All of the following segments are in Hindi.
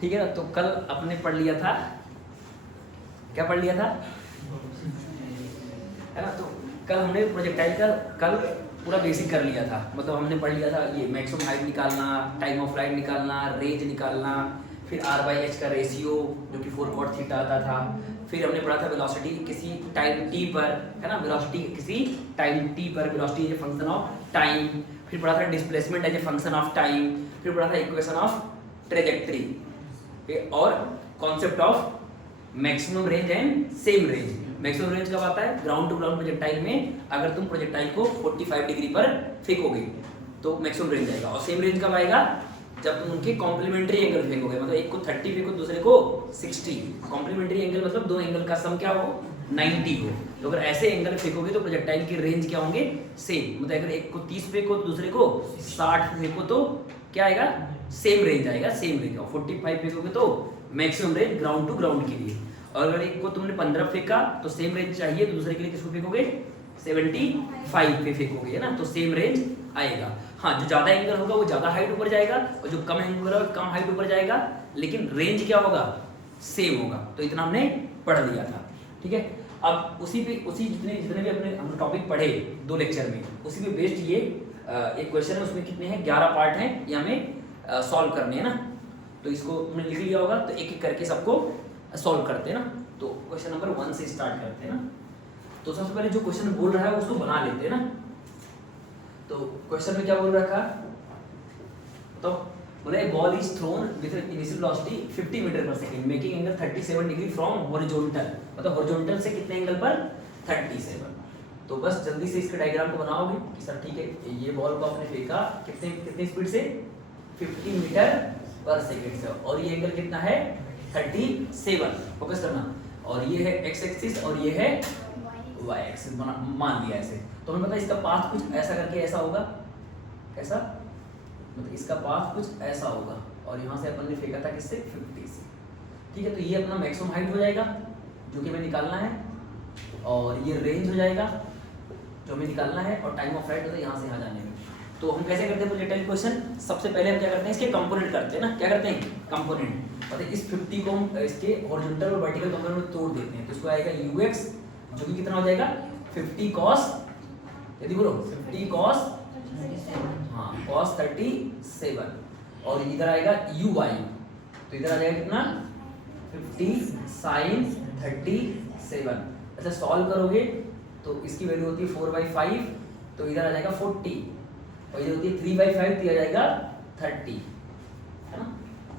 ठीक है ना। तो कल अपने पढ़ लिया था, क्या पढ़ लिया था, है ना। तो कल हमने प्रोजेक्टाइल का कल पूरा बेसिक कर लिया था, मतलब हमने पढ़ लिया था ये मैक्सिमम हाइट निकालना, टाइम ऑफ फ्लाइट निकालना, रेंज निकालना, फिर r/h का रेशियो जो कि 4 cot थीटा आता था। फिर हमने पढ़ा था वेलोसिटी किसी टाइम t पर, है ना, वेलोसिटी किसी टाइम t पर, velocity as a function of time. फिर पढ़ा था displacement as a function of time. फिर पढ़ा था इक्वेशन ऑफ ट्रेजेक्ट्री और concept of maximum range and same range. Maximum range कब आता है, ग्राउंड टू ग्राउंड प्रोजेक्टाइल में अगर तुम प्रोजेक्टाइल को 45 डिग्री पर फेंकोगे तो मैक्सिमम रेंज आएगा। और सेम रेंज कब आएगा, जब तुम उनके कॉम्प्लीमेंट्री एंगल फेंकोगे, मतलब एक को 30 फेंको दूसरे को 60। कॉम्प्लीमेंट्री एंगल मतलब दो एंगल का सम क्या हो, 90 हो। तो अगर ऐसे एंगल फेंकोगे तो प्रोजेक्टाइल की रेंज क्या होंगे, सेम। मतलब अगर एक को 30 फेंको दूसरे को 60 फेंको तो क्या आएगा, सेम रेंज आएगा, सेम रेंज। और 45 फेंकोगे तो maximum range ground to ground के लिए। और अगर एक को तुमने 15 फेंका तो सेम रेंज चाहिए, तो दूसरे के लिए किसको फेंकोगे, 75 पे फेंकोगे, है ना, तो सेम रेंज आएगा। हाँ, जो ज्यादा एंगल होगा वो ज्यादा हाइट ऊपर जाएगा, और जो कम एंगल होगा कम हाइट ऊपर जाएगा, लेकिन रेंज क्या होगा, सेम होगा। तो इतना हमने पढ़ लिया था, ठीक है। अब उसी जितने भी अपने हम टॉपिक पढ़े 2 लेक्चर में, उसी पे बेस्ड ये एक क्वेश्चन है। उसमें कितने हैं, 11 पार्ट हैं, ये हमें सॉल्व करने हैं ना। तो इसको तुमने लिख लिया होगा, तो एक एक करके सबको सॉल्व करते हैं ना। तो क्वेश्चन नंबर 1 से स्टार्ट करते हैं ना। तो सबसे पहले जो क्वेश्चन बोल रहा है उसको बना लेते हैं ना। तो क्वेश्चन में क्या बोल रखा, तो बोले ball is thrown with initial velocity 50 metre per second making angle 37 degree from horizontal, मतलब हॉरिजॉन्टल से कितने एंगल पर, 37। तो बस जल्दी से इसके डायग्राम को बनाओगे कि सर ठीक है, ये बॉल को आपने फेंका कितने स्पीड से, 50 मीटर पर सेकंड से, और ये एंगल कितना है, 37। फोकस करना। और ये है x एक्सिस और ये है y एक्सिस, मान लिया ऐसे। तो हमें पता है इसका पाथ कुछ ऐसा करके ऐसा होगा, कैसा, मतलब इसका पाथ कुछ ऐसा होगा, और यहाँ से अपन ने फेंका था किससे, 50 से, ठीक है। तो ये अपना मैक्सिमम हाइट हो जाएगा जो कि हमें निकालना है, और ये रेंज हो जाएगा जो हमें निकालना है, और टाइम ऑफ फ्लाइट होता है यहाँ से यहाँ जाने में। तो हम कैसे करते हैं प्रोजेक्टाइल क्वेश्चन, सबसे पहले हम क्या करते हैं, इसके कंपोनेंट करते हैं ना। क्या करते हैं, कंपोनेंट। मतलब इस 50 को हम इसके हॉरिजॉन्टल और वर्टिकल कंपोनेंट में तोड़ देते हैं, तो इसको आएगा ux, जो कि कितना हो जाएगा, 50 cos, यदि बोलो 50 cos, हाँ cos 37, और इधर आएगा uy, तो इधर आ जाएगा कितना, 50 sin 37। अच्छा सॉल्व करोगे तो इसकी वैल्यू होती है 4/5, तो इधर आ जाएगा 40, और इधर होती है 3/5, तो आ जाएगा 30, है ना।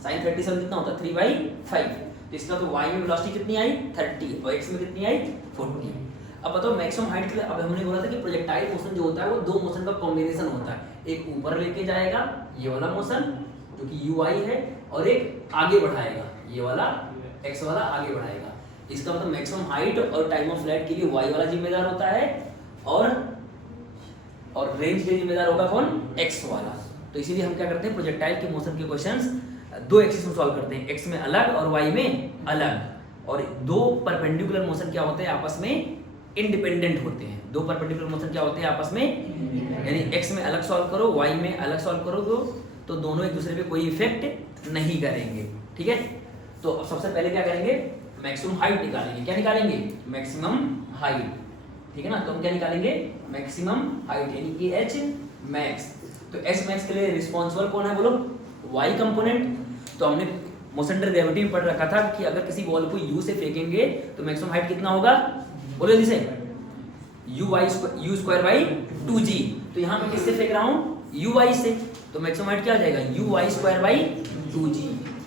sin 37 कितना होता है, 3/5। तो इसका तो y में वेलोसिटी कितनी आई, 30, और x में कितनी आई, 40। अब बताओ मैक्सिमम हाइट के लिए, अब हमने बोला था कि प्रोजेक्टाइल मोशन जो होता है वो 2 मोशन का कॉम्बिनेशन होता है। एक ऊपर लेके जाएगा, ये वाला मोशन जो कि uy है, और एक आगे बढ़ाएगा, ये वाला x वाला आगे बढ़ाएगा। इसका मतलब मैक्सिमम हाइट और टाइम ऑफ फ्लाइट के लिए y वाला जिम्मेदार होता है, और रेंज के लिए जिम्मेदार होगा कौन, x वाला। तो इसीलिए हम क्या करते हैं, प्रोजेक्टाइल के मोशन के क्वेश्चंस 2 एक्सिस में सॉल्व करते हैं, x में अलग और y में अलग। और 2 परपेंडिकुलर मोशन क्या होते हैं, आपस में इंडिपेंडेंट होते हैं। 2 परपेंडिकुलर मोशन क्या होते हैं आपस में, यानी x में अलग सॉल्व करो, y में अलग सॉल्व करोगे तो दोनों एक दूसरे पे कोई इफेक्ट नहीं करेंगे, ठीक है। तो अब सबसे पहले क्या करेंगे, मैक्सिमम हाइट निकालेंगे। क्या निकालेंगे, मैक्सिमम हाइट, ठीक है ना। तो हम क्या निकालेंगे, मैक्सिमम हाइट, यानी कि h मैक्स। तो h मैक्स के लिए रिस्पॉन्सिबल कौन है, बोलो, y कंपोनेंट। तो हमने मोशन अंडर ग्रेविटी में पढ़ रखा था कि अगर किसी बॉल को u से फेंकेंगे तो मैक्सिमम हाइट कितना होगा, बोलो जल्दी से, u²/2g। तो यहाँ पे किससे फेंक रहा हूँ, uy से, तो मैक्सिमम हाइट क्या हो जाएगा, uy²/2g।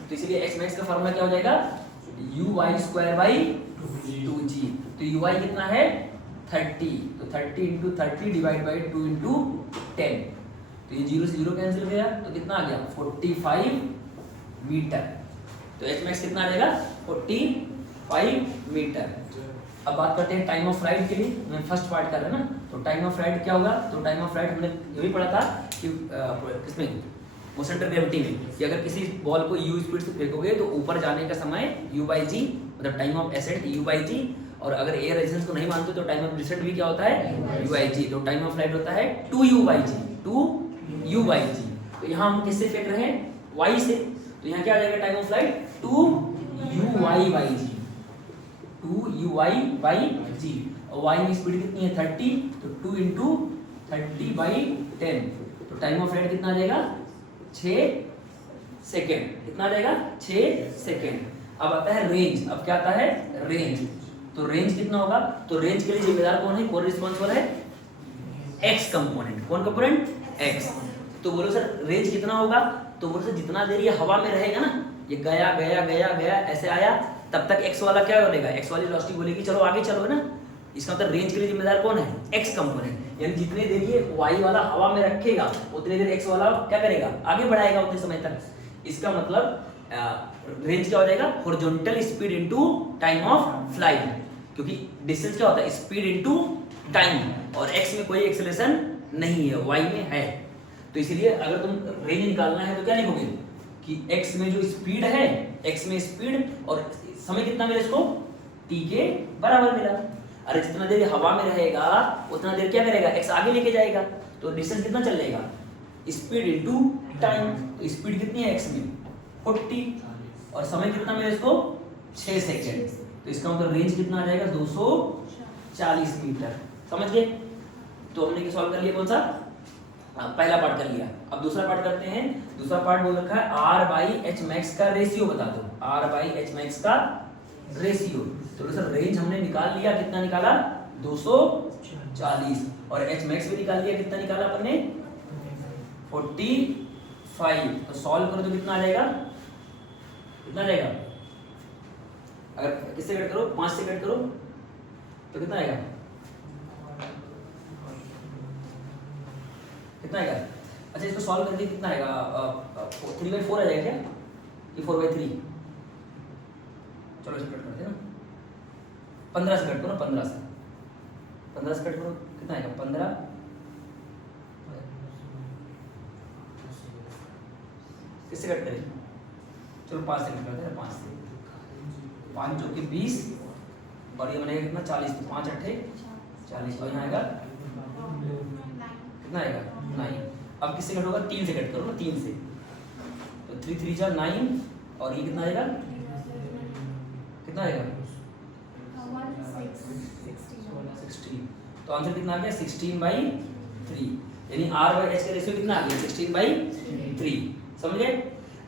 तो इसीलिए x मैक्स का फार्मूला क्या हो जाएगा, uy²/2g। तो uy कितना है, 30, तो 30 × 30 डिवाइड बाई 2 × 10, तो ये 0 से 0 कैंसिल गया, तो कितना आ गया, 45 मीटर। तो h मैक्स कितना आ जाएगा, 45 मीटर। अब बात करते हैं टाइम ऑफ फ्लाइट के लिए, मैं फर्स्ट पार्ट कर रहा है ना। तो टाइम ऑफ फ्लाइट क्या होगा, तो टाइम ऑफ फ्लाइट हमने ये भी पढ़ा था कि किसमें, मोशन अंडर ग्रेविटी में, कि अगर किसी बॉल को u स्पीड से फेंकोगे तो ऊपर जाने का समय u/g, मतलब टाइम ऑफ एसेंट u/g, और अगर एयर रेजिस्टेंस को नहीं मानते तो टाइम ऑफ डिसेंट भी क्या होता है, u/g। तो टाइम ऑफ फ्लाइट होता है 2u/g। तो यहाँ हम किससे फेंक रहे हैं, y से, तो यहाँ क्या आ जाएगा time of flight 2u/g, 2u/g। और y में स्पीड कितनी है 30, तो 2 × 30/10, तो टाइम ऑफ फ्लाइट कितना आ जाएगा 6 सेकेंड। कितना आ जाएगा 6 सेकेंड। अब आता है रेंज। अब क्या आता है रेंज। तो रेंज कितना होगा, तो रेंज के लिए जिम्मेदार कौन है, कौन रिस्पॉन्सिबल है, एक्स कंपोनेंट। कौन कंपोनेंट, एक्स। तो बोलो सर रेंज कितना होगा, तो बोलो सर जितना देर ये हवा में रहेगा ना, ये गया गया गया गया ऐसे आया, तब तक एक्स वाला क्या बोलेगा, एक्स वाली वेलोसिटी बोलेगी चलो आगे चलो ना। इसका मतलब रेंज के लिए जिम्मेदार कौन है, एक्स कंपोनेंट। यानी जितने देर ये वाई वाला हवा में रखेगा उतने देर एक्स वाला क्या करेगा, आगे बढ़ाएगा उतने समय तक। इसका मतलब रेंज क्या हो जाएगा, horizontal speed into time of flight, क्योंकि डिस्टेंस क्या होता है स्पीड इनटू टाइम, और एक्स में कोई एक्सेलरेशन नहीं है, वाई में है। तो इसीलिए अगर तुम रेंज निकालना है तो क्या लिखोगे कि एक्स में जो स्पीड है, एक्स में स्पीड और समय कितना मिला इसको, टी के बराबर मिला। अरे जितना देर हवा में रहेगा उतना देर क्या करेगा, एक्स आगे लेके जाएगा, तो डिस्टेंस कितना चल जाएगा, स्पीड इनटू टाइम। तो स्पीड कितनी है एक्स में 40, और समय कितना मिला इसको 6 सेकेंड। तो इसका मतलब रेंज कितना आ जाएगा 240 मीटर। समझ गए। तो हमने सॉल्व कर लिया कौन सा, पहला पार्ट कर लिया। अब दूसरा पार्ट करते हैं। दूसरा पार्ट बोल रखा है R/Hmax का रेशियो बता दो, R/Hmax का रेशियो। तो सर रेंज हमने निकाल लिया, कितना निकाला 240, और Hmax भी निकाल लिया, कितना निकाला अपन ने 45। तो सॉल्व करो तो कितना आ जाएगा, कितना आ जाएगा, अगर किससे कट करो 5 से कट करो तो कितना आएगा, कितना आएगा। अच्छा इसको सॉल्व करके कितना आएगा, 3/4 आ जाएगा क्या, ये 4/3। चलो इसे कट करते हैं ना, 15 से कट करो, 15 से कट करो, कितना आएगा 15, किससे कट करें, चलो 5 से कट करते हैं, 5 से, 5 चौके 20, और ये बनेगा कितना 40, तो 5 8 40, और यहाँ आएगा कितना आएगा 9। अब किससे कट होगा, 3 से कट करो ना, 3 से, तो 3 3 जा 9, और ये कितना आएगा, कितना आएगा 16। तो आंसर कितना आ गया 16/3। यानी R/H का रेशियो कितना आ गया 16/3। समझ गए।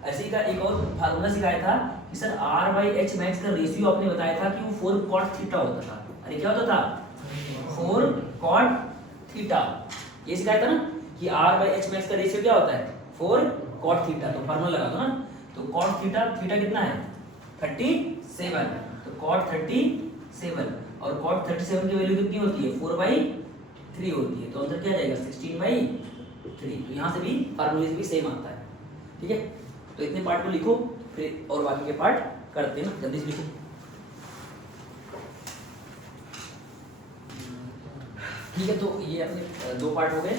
ऐसे का एक और फार्मूला सिखाया था कि सर R/Hmax का रेशियो आपने बताया था कि वो 4 cot थीटा होता था। अरे क्या होता था 4 cot थीटा, ये सिखाया था ना कि R/Hmax का रेशियो क्या होता है 4 cot थीटा। तो फार्मूला लगा दो ना, तो cot थीटा, थीटा कितना है 37, तो cot 37, और cot 37 की वैल्यू कितनी होती है 4/3 होती है। तो आंसर क्या जाएगा 16/3। तो यहाँ से भी फार्मूले से भी सेम आता है। ठीक है, तो इतने पार्ट को लिखो, फिर और बाकी के पार्ट करते हैं ना, जल्दी से लिखो। ठीक है, तो ये अपने 2 पार्ट हो गए।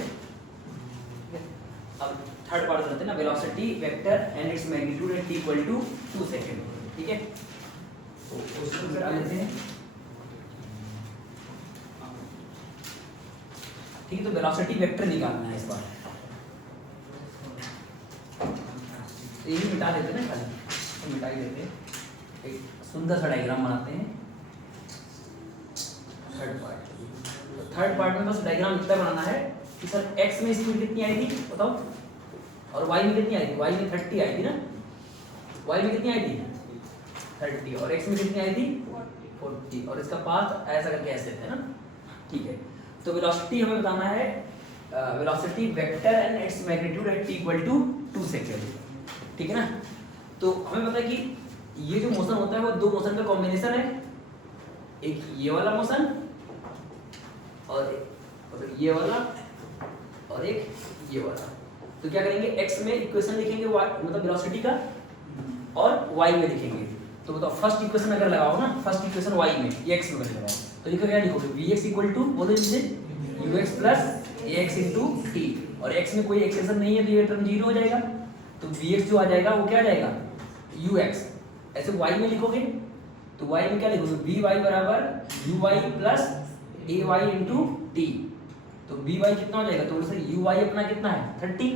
अब थर्ड पार्ट करते हैं ना, velocity vector and its magnitude at t = 2 second. ठीक है, तो क्वेश्चन पे डाल लेते हैं। ठीक है, तो वेलोसिटी वेक्टर निकालना है इस बार, तो यही मिटा देते हैं ना, खाली तो मिटा ही देते हैं। एक सुंदर सा डायग्राम बनाते हैं थर्ड पार्ट। तो थर्ड पार्ट में बस डायग्राम इतना बनाना है कि सर x में स्पीड कितनी आई थी बताओ, और y में कितनी आई थी, y में 30 आई थी ना, y में कितनी आई थी 30, और x में कितनी आई थी 40, और इसका पाथ ऐसा करके ऐसे है ना। ठीक है, तो वेलोसिटी हमें बताना है, velocity vector and its magnitude at t = 2 second. ठीक है ना। तो हमें पता है कि ये जो मोशन होता है वो 2 मोशन का कॉम्बिनेशन है, एक ये वाला मोशन और ये वाला, और एक ये वाला। तो क्या करेंगे, x में इक्वेशन लिखेंगे मतलब वेलोसिटी का, और y में लिखेंगे। तो बताओ फर्स्ट इक्वेशन अगर लगाओ ना, फर्स्ट इक्वेशन y में, ये x में लगाओ, तो लिखो क्या लिखोगे, vx = बोलो इसे ux + ax × t, और x में कोई एक्सेशन नहीं है तो ये टर्म 0 हो जाएगा। तो vx जो आ जाएगा वो क्या आ जाएगा ux। ऐसे y में लिखोगे तो y में क्या लिखोगे, vy = uy + ay × t। तो vy कितना हो जाएगा, तो उसे uy अपना कितना है 30,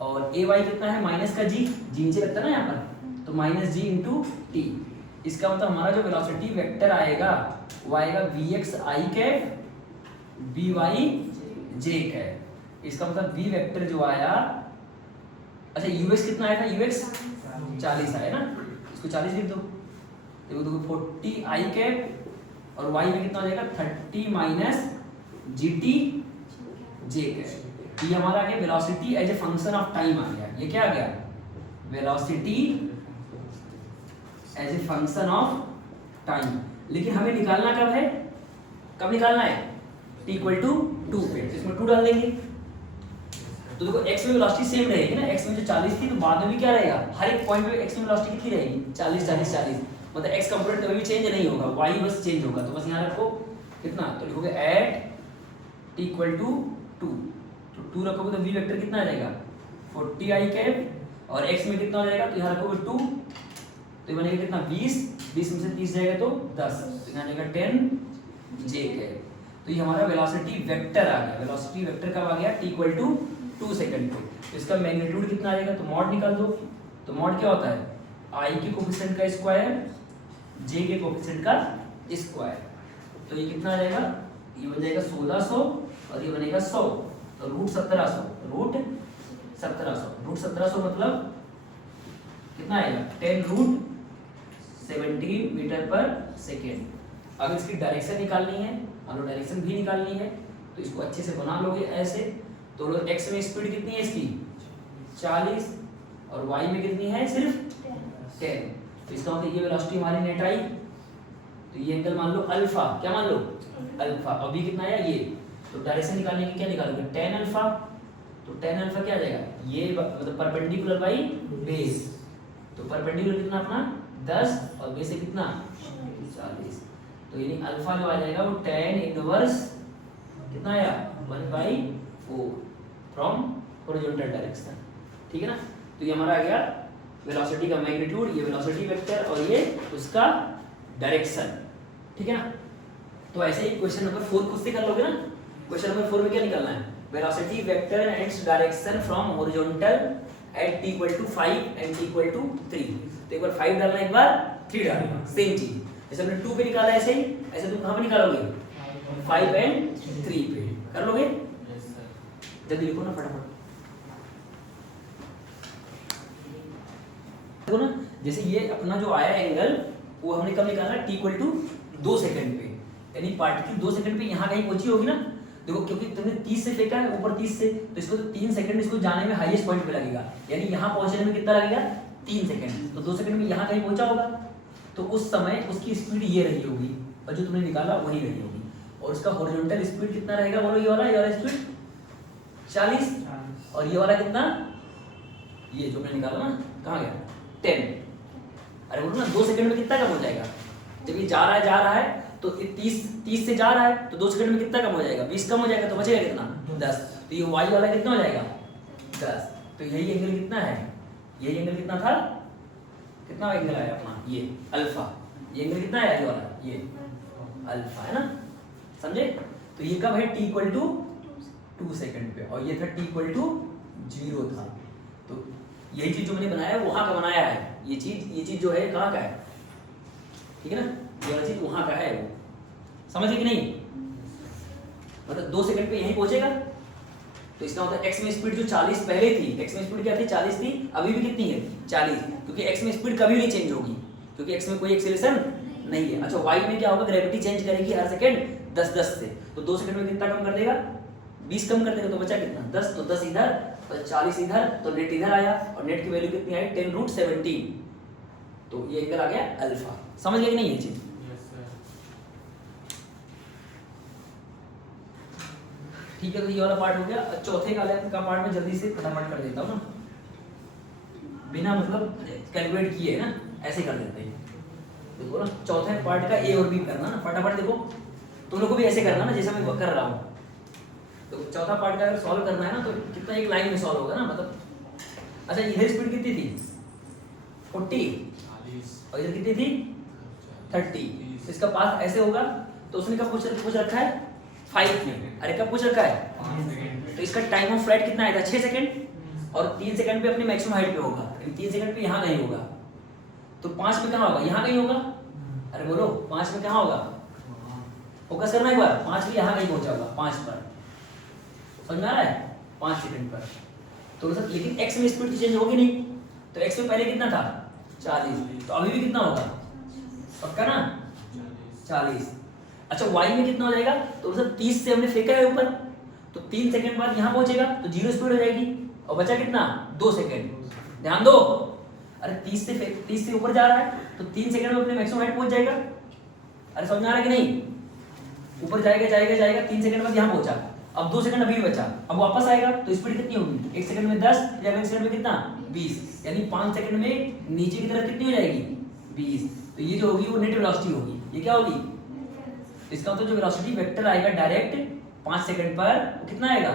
और ए वाई कितना है माइनस का जी नीचे लगता है ना यहाँ पर, तो माइनस जी इंटू टी। इसका मतलब हमारा जो वेलोसिटी वेक्टर आएगा वो आएगा V X I cap V Y J cap. इसका मतलब वी वेक्टर जो आया, अच्छा यूएक्स कितना आया था, यूएक्स 40 आया ना, इसको 40 लिख दो, देखो देखो 40 आई कैप और वाई में कितना हो जाएगा 30 माइनस जी टी जे कैप। ये हमारा आ गया velocity as a function of time आ गया। ये क्या आ गया, velocity as a function of time. लेकिन हमें निकालना कब है, कब निकालना है, t इक्वल टू 2 पे, इसमें 2 डाल देंगे। तो देखो x में वेलोसिटी सेम रहेगी ना, x में जो 40 थी तो बाद में भी क्या रहेगा, हर एक पॉइंट पे x में वेलोसिटी कितनी रहेगी 40 40 40, मतलब x कंपोनेंट कभी भी चेंज नहीं होगा, y बस चेंज होगा। तो बस यहाँ रखो कितना, तो लिखोगे एट t इक्वल टू 2, तो 2 रखोगे तो v वेक्टर कितना आ जाएगा 40 आई कैप और x में कितना हो जाएगा, तो यहाँ रखोगे 2, तो बनेगा कितना 20, 20 में से 30 जाएगा तो 10, तो यहाँ जाएगा 10 जे कैप। तो ये हमारा वेलोसिटी वेक्टर आ गया। वेलोसिटी वेक्टर कब आ गया, t इक्वल टू 2 सेकंड पे। तो इसका मैग्नीट्यूड कितना आ जाएगा, तो मॉड निकाल दो। तो मॉड क्या होता है, i के कोफिशिएंट का स्क्वायर j के कोफिशिएंट का स्क्वायर। तो ये कितना आ जाएगा, ये बन जाएगा 1600 और ये बनेगा 100, तो रूट 1700, रूट 1700 मतलब कितना आएगा 10 रूट 17 मीटर पर सेकेंड। अब इसकी डायरेक्शन निकालनी है, और डायरेक्शन भी निकालनी है, तो इसको अच्छे से बना लोगे ऐसे। तो x में स्पीड कितनी है इसकी 40 और y में कितनी है सिर्फ 10, तो इसका मतलब ये वेलोसिटी हमारी नेट आई। तो ये एंगल मान लो अल्फा, क्या मान लो अल्फा, अभी कितना आया ये, तो डायरेक्शन निकालने की क्या निकालोगे tan अल्फा, तो tan अल्फा क्या आ जाएगा, ये मतलब परपेंडिकुलर बाई बेस, तो परपेंडिकुलर कितना अपना 10 और बेस से कितना 40, तो यानी अल्फा जो आ जाएगा वो tan इनवर्स कितना आया 1/4 फ्रॉम हॉरिजॉन्टल डायरेक्शन, ठीक है ना। तो ये हमारा आ गया वेलोसिटी का मैग्नीट्यूड, ये वेलोसिटी वेक्टर और ये उसका डायरेक्शन, ठीक है ना। तो ऐसे ही क्वेश्चन नंबर 4 खुद से कर लोगे ना। क्वेश्चन नंबर 4 में क्या निकालना है, velocity vector and its direction from horizontal at t equal to 5 and t equal to 3। तो एक बार 5 डालना, एक बार 3 डालना, सेम चीज जैसे हमने 2 पे निकाला ऐसे ही, ऐसे तुम कहां पे निकालोगे 5 एंड 3 पे कर लोगे। जल्दी लिखो ना फटाफट, देखो ना जैसे ये अपना जो आया एंगल वो हमने कब निकाला t इक्वल टू 2 सेकंड पे, यानी पार्टिकल 2 सेकंड पे यहाँ कहीं पहुंची होगी ना। देखो क्योंकि तुमने 30 से फेंका है ऊपर 30 से, तो इसको तो 3 सेकंड इसको जाने में हाईएस्ट पॉइंट पे लगेगा, यानी यहाँ पहुंचने में कितना लगेगा 3 सेकंड, तो 2 सेकंड में यहाँ कहीं पहुंचा होगा, तो उस समय उसकी स्पीड ये रही होगी और जो तुमने निकाला वही रही होगी। और उसका हॉरिजॉन्टल स्पीड कितना रहेगा बोलो, ये वाला स्पीड 40 और ये वाला कितना, ये जो मैंने निकाला ना कहाँ गया 10। अरे बोलो ना 2 सेकंड में कितना कम हो जाएगा, जब ये जा रहा है तो 30 से जा रहा है तो 2 सेकंड में कितना कम हो जाएगा 20 कम हो जाएगा, तो बचेगा कितना 10। तो ये y वाला कितना हो जाएगा 10। तो यही एंगल कितना है, यही एंगल कितना था, कितना एंगल आया अपना ये अल्फा, ये एंगल कितना आया ये वाला, ये अल्फा है ना, समझे। तो ये कब है t इक्वल टू 2 सेकंड पे, और ये था t इक्वल टू 0 था। तो यही चीज जो मैंने बनाया है वहां का बनाया है, ये चीज जो है कहाँ का है, ठीक है ना, ये वाला चीज वहां का है, वो समझे कि नहीं, मतलब 2 सेकंड पे यहीं पहुंचेगा। तो इसका मतलब x में स्पीड जो 40 पहले थी, x में स्पीड क्या थी 40 थी, अभी भी कितनी है 40, क्योंकि x में स्पीड कभी नहीं चेंज होगी, क्योंकि x में कोई एक्सेलरेशन नहीं है। अच्छा y में क्या होगा, ग्रेविटी चेंज करेगी हर सेकंड 10 से, तो 2 सेकंड में कितना कम कर देगा 20 कम कर देगा, तो बचा कितना 10, तो 10 इधर तो 40 इधर, तो नेट इधर आया और नेट की वैल्यू कितनी आई 10 रूट 17, तो ये एंगल आ गया अल्फा। समझ गए कि नहीं ये चीज, ठीक है। तो ये वाला पार्ट हो गया। चौथे का पार्ट में जल्दी से फटाफट कर देता हूँ ना, बिना मतलब कैलकुलेट किए ना, ऐसे कर देते हैं। देखो ना चौथे पार्ट का ए और बी करना ना फटाफट, देखो तुम लोग को भी ऐसे करना ना जैसे मैं कर रहा हूँ। तो चौथा पार्ट का अगर सॉल्व करना है ना तो कितना एक लाइन में सॉल्व होगा ना, मतलब अच्छा इधर स्पीड कितनी थी 40 और इधर कितनी थी 30, इसका पास ऐसे होगा, तो उसने कब पूछ रखा है 5 में, अरे कब पूछ रखा है, तो इसका टाइम ऑफ फ्लाइट कितना आया था 6 सेकंड, और 3 सेकंड पे अपनी मैक्सिमम हाइट पे होगा, 3 सेकंड पे यहाँ कहीं होगा, तो 5 पे कहाँ होगा, यहाँ कहीं होगा। अरे बोलो 5 में कहाँ होगा, फोकस करना एक बार, 5 पे यहाँ कहीं पहुंचा होगा, 5 पर, समझ में आ रहा है, 5 सेकंड पर। तो सर लेकिन x में स्पीड चेंज होगी नहीं, तो x में पहले कितना था 40, तो अभी भी कितना होगा, पक्का ना 40। अच्छा y में कितना हो जाएगा, तो सर 30 से हमने फेंका है ऊपर, तो 3 सेकंड बाद यहाँ पहुंचेगा तो 0 स्पीड हो जाएगी, और बचा कितना 2 सेकंड, ध्यान दो। अरे 30 से ऊपर जा रहा है तो 3 सेकंड में अपने मैक्सिमम हाइट पहुंच जाएगा। अरे समझ में आ रहा है कि नहीं, ऊपर जाएगा जाएगा जाएगा, 3 सेकंड बाद यहाँ पहुंचा, अब 2 सेकंड अभी भी बचा, अब वापस आएगा तो स्पीड कितनी होगी, 1 सेकंड में 10 या 1 सेकंड में कितना 20, यानी 5 सेकंड में नीचे की तरफ कितनी हो जाएगी 20। तो ये जो होगी वो नेट वेलोसिटी होगी, ये क्या होगी, इसका मतलब जो वेलोसिटी वेक्टर आएगा डायरेक्ट 5 सेकंड पर वो कितना आएगा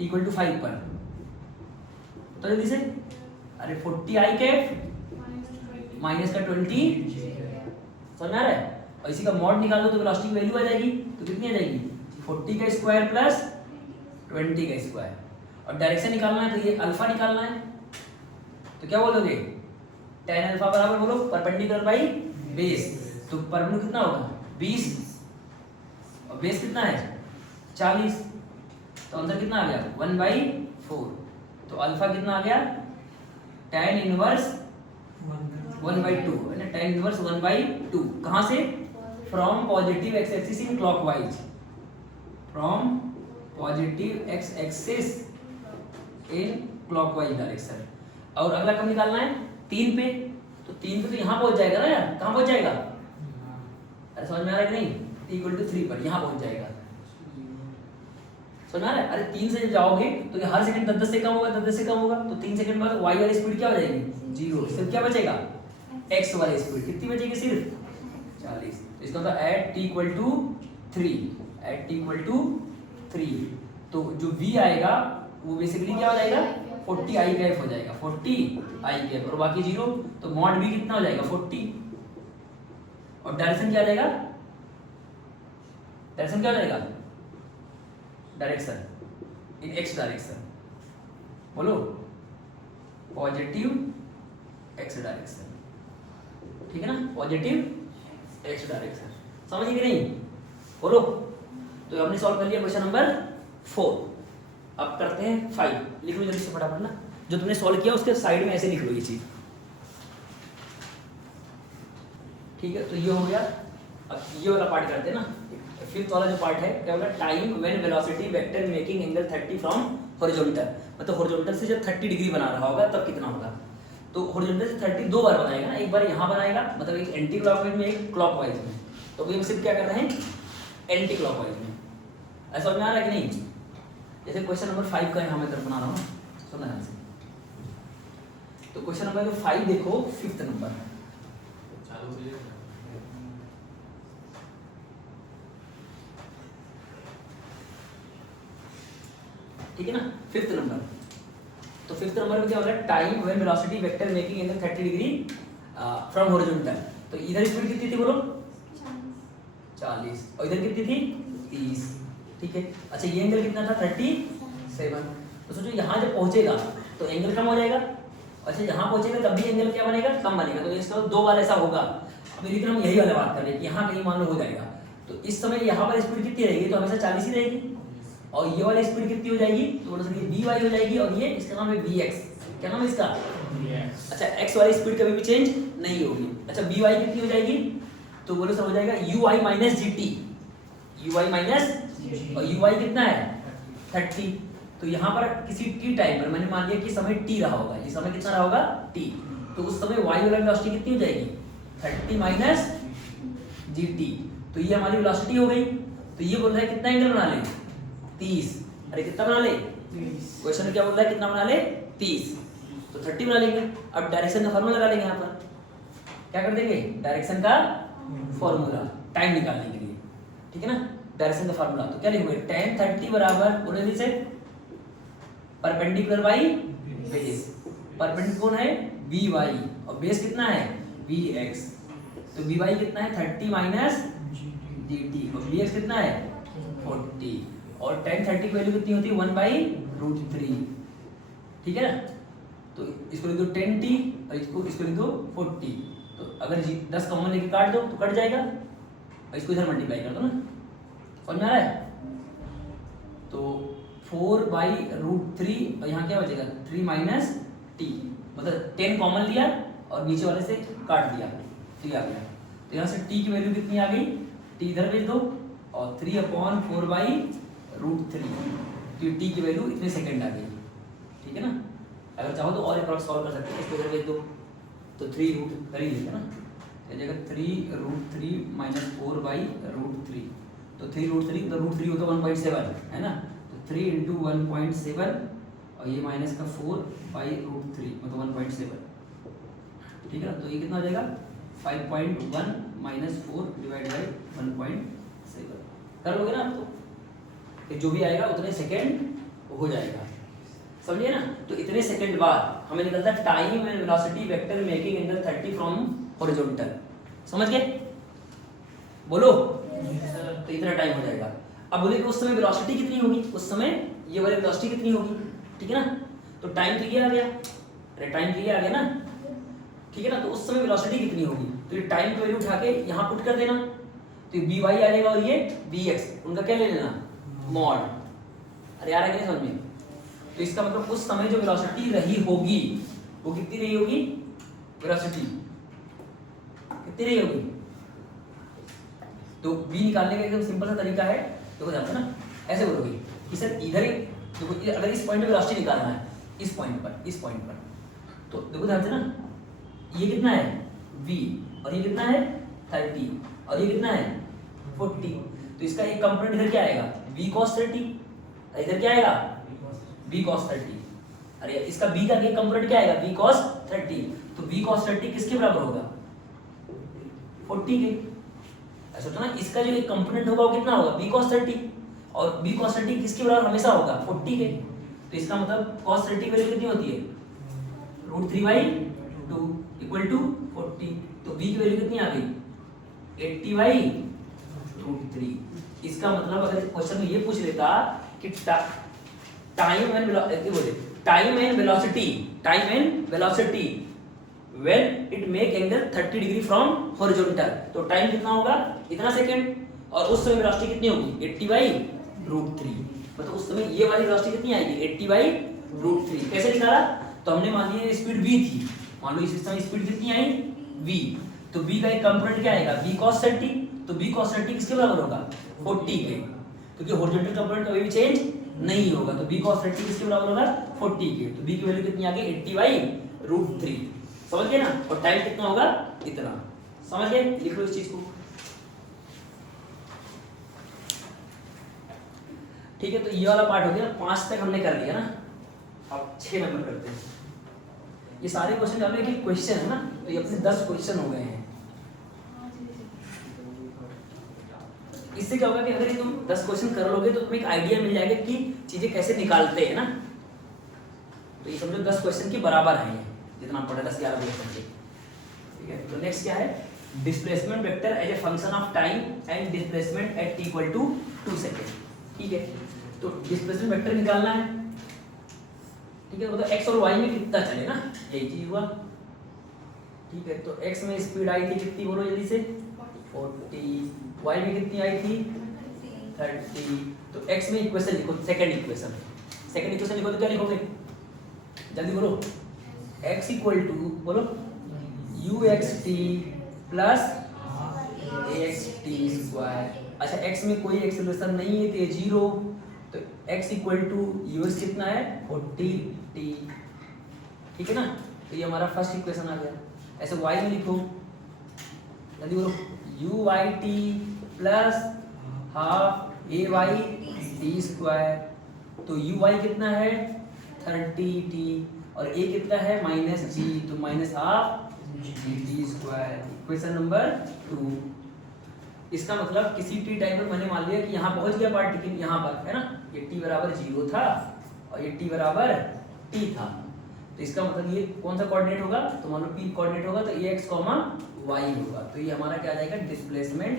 इक्वल टू 5 पर। तो जल्दी से, अरे 40 आई कैप माइनस का 20, समझ में आ रहा है, और इसी का मॉड निकाल दो तो वेलोसिटी की वैल्यू आ जाएगी, तो कितनी आ जाएगी 40 का स्क्वायर प्लस 20 का स्क्वायर, और डायरेक्शन निकालना है तो ये अल्फा निकालना है, तो क्या बोलोगे tan अल्फा बराबर बोलो परपेंडिकुलर बाई बेस, तो परपेंडिकुलर कितना होगा 20 और बेस कितना है 40, तो आंसर कितना आ गया 1/4, तो अल्फा कितना आ गया tan इनवर्स 1/2 है ना, tan इनवर्स 1/2, कहां से, from positive x axis in clockwise, from positive x axis in clockwise direction. और अगला कब निकालना है 3 पे, तो 3 पे तो यहाँ पहुंच जाएगा ना यार, कहाँ पहुंच जाएगा, अरे समझ में आ रहा है कि नहीं, इक्वल टू 3 पर यहाँ पहुंच जाएगा, समझ में आ रहा है। अरे 3 से जब जाओगे तो ये हर सेकंड 10-10 से कम होगा, 10-10 से कम होगा, तो 3 सेकंड बाद y वाली स्पीड क्या हो जाएगी 0, सिर्फ क्या बचेगा x वाली स्पीड, कितनी बचेगी सिर्फ 40। इसका मतलब at t equal to 3, at t equal to 3, तो जो v आएगा वो बेसिकली क्या हो जाएगा 40 आई कैप हो जाएगा, 40 आई कैप, और बाकी 0, तो मॉड v कितना हो जाएगा 40, और डायरेक्शन क्या आ जाएगा, डायरेक्शन क्या हो जाएगा, डायरेक्शन इन एक्स डायरेक्शन, बोलो पॉजिटिव एक्स डायरेक्शन, ठीक है ना, पॉजिटिव एक्स डायरेक्शन, समझ गए कि नहीं, बोलो। तो हमने सॉल्व कर लिया क्वेश्चन नंबर 4, अब करते हैं 5, लिख लो जल्दी से फटाफट ना, जो तुमने सॉल्व किया उसके साइड में ऐसे लिख लो ये चीज, ठीक है। तो ये हो गया, अब ये वाला पार्ट करते हैं ना, फिफ्थ वाला जो पार्ट है क्या बोला, time when velocity vector making angle 30 from horizontal, मतलब हॉरिजॉन्टल से जब 30 डिग्री बना रहा होगा तब कितना होगा, तो हॉरिजॉन्टल से 30 दो बार बनाएगा ना, एक बार यहाँ बनाएगा मतलब एक एंटी क्लॉकवाइज में एक क्लॉकवाइज में, तो हम सिर्फ क्या कर रहे हैं एंटी क्लॉकवाइज में, ऐसा समझ में आ रहा है कि नहीं। जैसे क्वेश्चन नंबर 5 का यहाँ मैं तरफ बना रहा हूँ ना, सुनना ध्यान से, तो क्वेश्चन नंबर 5 देखो, 5th नंबर, ठीक है ना, 5th नंबर। तो 5th नंबर में क्या हो रहा है, time when velocity vector making angle 30 degree from horizontal, तो इधर स्पीड कितनी थी बोलो 40, और इधर कितनी थी 30, ठीक है। अच्छा ये एंगल कितना था 37, तो सोचो यहाँ जब पहुंचेगा तो एंगल कम हो जाएगा, अच्छा यहाँ पहुंचेगा तब भी एंगल क्या बनेगा कम बनेगा, तो इसका दो बार ऐसा होगा। अब लेकिन हम यही वाला बात कर रहे हैं कि यहाँ कहीं मान लो हो जाएगा, तो इस समय यहाँ पर स्पीड कितनी रहेगी, तो हमेशा 40 ही रहेगी, और ये वाली स्पीड कितनी हो जाएगी, तो बोलो सर ये by हो जाएगी, और ये इसका नाम है vx, क्या नाम है इसका vx। अच्छा x वाली स्पीड कभी भी चेंज नहीं होगी। अच्छा by कितनी हो जाएगी, तो बोलो सर हो जाएगा ui minus gt, ui minus, और ui कितना है 30, तो यहाँ पर किसी t टाइम पर मैंने मान लिया कि समय t रहा होगा, ये समय कितना रहा होगा t, तो उस समय y वाला वेलोसिटी कितनी हो जाएगी 30 माइनस gt, तो ये हमारी वेलोसिटी हो गई। तो ये बोल रहा है कितना एंगल बना ले 30, अरे कितना बना ले, क्वेश्चन में क्या बोल रहा है कितना बना ले 30, तो 30 बना लेंगे। अब डायरेक्शन का फार्मूला लगा लेंगे, यहाँ पर क्या कर देंगे डायरेक्शन का फॉर्मूला टाइम निकालने के लिए, ठीक है ना, डायरेक्शन का फार्मूला, तो क्या लिखोगे tan 30 बराबर बोले से परपेंडिकुलर बाई बेस, परपेंडिकुलर कौन है by, और बेस कितना है vx, तो by कितना है 30 माइनस gt, और vx कितना है 40, और tan 30 की वैल्यू कितनी होती है 1/√3, ठीक है ना। तो इसको लिख दो 10t और इसको लिख दो 40। तो अगर 10 कॉमन लेके काट दो तो कट जाएगा और इसको इधर मल्टीप्लाई कर दो ना, समझ में आ रहा है। तो 4/√3 और यहाँ क्या बचेगा 3 - t, मतलब 10 कॉमन लिया और नीचे वाले से काट दिया, 3 आ गया। तो यहाँ से t की वैल्यू कितनी आ गई, t इधर भेज दो और 3/4/√3, तो t की वैल्यू इतने सेकंड आ गई, ठीक है ना। अगर चाहो तो और अप्रॉक्स सॉल्व कर सकते हैं, इसको इधर भेज दो तो 3 कर ही लेगा ना, तो जगह 3√3 - 4/√3, तो 3√3 तो √3 होता 1.7 है ना, तो 3 × 1.7 और ये माइनस का 4/√3 मतलब 1.7, ठीक है ना। तो ये कितना हो जाएगा 5.1 - 4 / 1.7 कर लोगे ना आप, तो जो भी आएगा उतने सेकेंड हो जाएगा, समझिए ना। तो इतने सेकंड बाद हमें निकलता है time and velocity vector making angle 30 from horizontal, समझ गए, बोलो। तो इतना टाइम हो जाएगा। अब बोले कि उस समय वेलोसिटी कितनी होगी, उस समय ये वाली वेलोसिटी कितनी होगी, ठीक है ना। तो टाइम तो ये आ गया, अरे टाइम तो ये आ गया ना, ठीक है ना। तो उस समय वेलोसिटी कितनी होगी, तो ये टाइम की वैल्यू उठा के यहाँ पुट कर देना, तो ये by आ जाएगा और ये bx, उनका क्या ले लेना मॉड। अरे यार नहीं समझ में। तो इसका मतलब उस समय जो वेलोसिटी रही होगी वो कितनी रही होगी, वेलोसिटी कितनी रही होगी। तो v निकालने का एकदम सिंपल सा तरीका है, देखो जाता है ना, ऐसे बोलोगे कि सर इधर ही देखो, अगर इस पॉइंट पे वेलोसिटी निकालना है, इस पॉइंट पर, तो देखो ध्यान से ना, ये कितना है v और ये कितना है 30 और ये कितना है 40, तो इसका एक कंपोनेंट इधर क्या आएगा v cos 30, इधर क्या आएगा v cos 30, अरे इसका b का एक कंपोनेंट क्या आएगा v cos 30, तो v cos 30 किसके बराबर होगा 40 के। ऐसा होता ना, इसका जो एक कंपोनेंट होगा वो कितना होगा b cos 30, और b cos 30 किसके बराबर हमेशा होगा 40 के। तो इसका मतलब cos 30 की वैल्यू कितनी होती है √3/2 = 40, तो b की वैल्यू कितनी आ गई 80/√3। इसका मतलब अगर क्वेश्चन में ये पूछ लेता कि time and velocity when it make angle 30 degree from horizontal, तो टाइम कितना होगा इतना सेकंड, और उस समय वेलोसिटी कितनी होगी 80/√3, मतलब उस समय ये वाली वेलोसिटी कितनी आएगी 80/√3। कैसे निकाला, तो हमने मान लिया स्पीड v थी, मान लो इस समय स्पीड कितनी आई v, तो v का एक कंपोनेंट क्या आएगा v cos 30, तो v cos 30 किसके बराबर होगा 40 के, क्योंकि हॉरिजॉन्टल कंपोनेंट कभी भी चेंज नहीं होगा, तो v cos 30 किसके बराबर होगा 40 के, तो v की वैल्यू कितनी आ गई 80/√3, समझ गए ना। और टाइम कितना होगा इतना, समझ गए, लिख लो इस चीज को, ठीक है। तो ये वाला पार्ट हो गया, 5 तक हमने कर लिया ना, अब 6 नंबर करते हैं। ये सारे क्वेश्चन डालने के क्वेश्चन है ना, तो ये अपने 10 क्वेश्चन हो गए हैं। इससे क्या होगा कि अगर ये तुम 10 क्वेश्चन कर लोगे तो तुम्हें एक आइडिया मिल जाएगा कि चीजें कैसे निकालते हैं ना। तो ये समझो 10 क्वेश्चन के बराबर है, ये जितना पढ़ा 10-11 क्वेश्चन के, ठीक है। तो नेक्स्ट क्या है, displacement vector as a function of time and displacement at t = 2 second, ठीक है। तो डिस्प्लेसमेंट वेक्टर निकालना है, ठीक है, मतलब x और y में कितना चले ना, यही चीज हुआ, ठीक है। तो x में स्पीड आई थी कितनी, बोलो जल्दी से 40, y में कितनी आई थी 30, तो x में इक्वेशन लिखो, सेकंड इक्वेशन लिखो, तो क्या लिखोगे जल्दी बोलो, x = बोलो uxt + axt²। अच्छा x में कोई एक्सेलरेशन नहीं है तो ये 0, तो x = us कितना है 40t, ठीक है ना। तो ये हमारा फर्स्ट इक्वेशन आ गया। ऐसे y में लिखो, जल्दी बोलो uyt + ½ ayt², तो uy कितना है 30t और a कितना है -g, तो -½ gt², इक्वेशन नंबर 2। इसका मतलब किसी t टाइम पर मैंने मान लिया कि यहाँ पहुंच गया पार्टिकल यहाँ पर, है ना, ये t = 0 था और ये t = t था, तो इसका मतलब ये कौन सा कोऑर्डिनेट होगा, तो मान लो p कोऑर्डिनेट होगा, तो ax, y होगा, तो ये हमारा क्या आ जाएगा डिस्प्लेसमेंट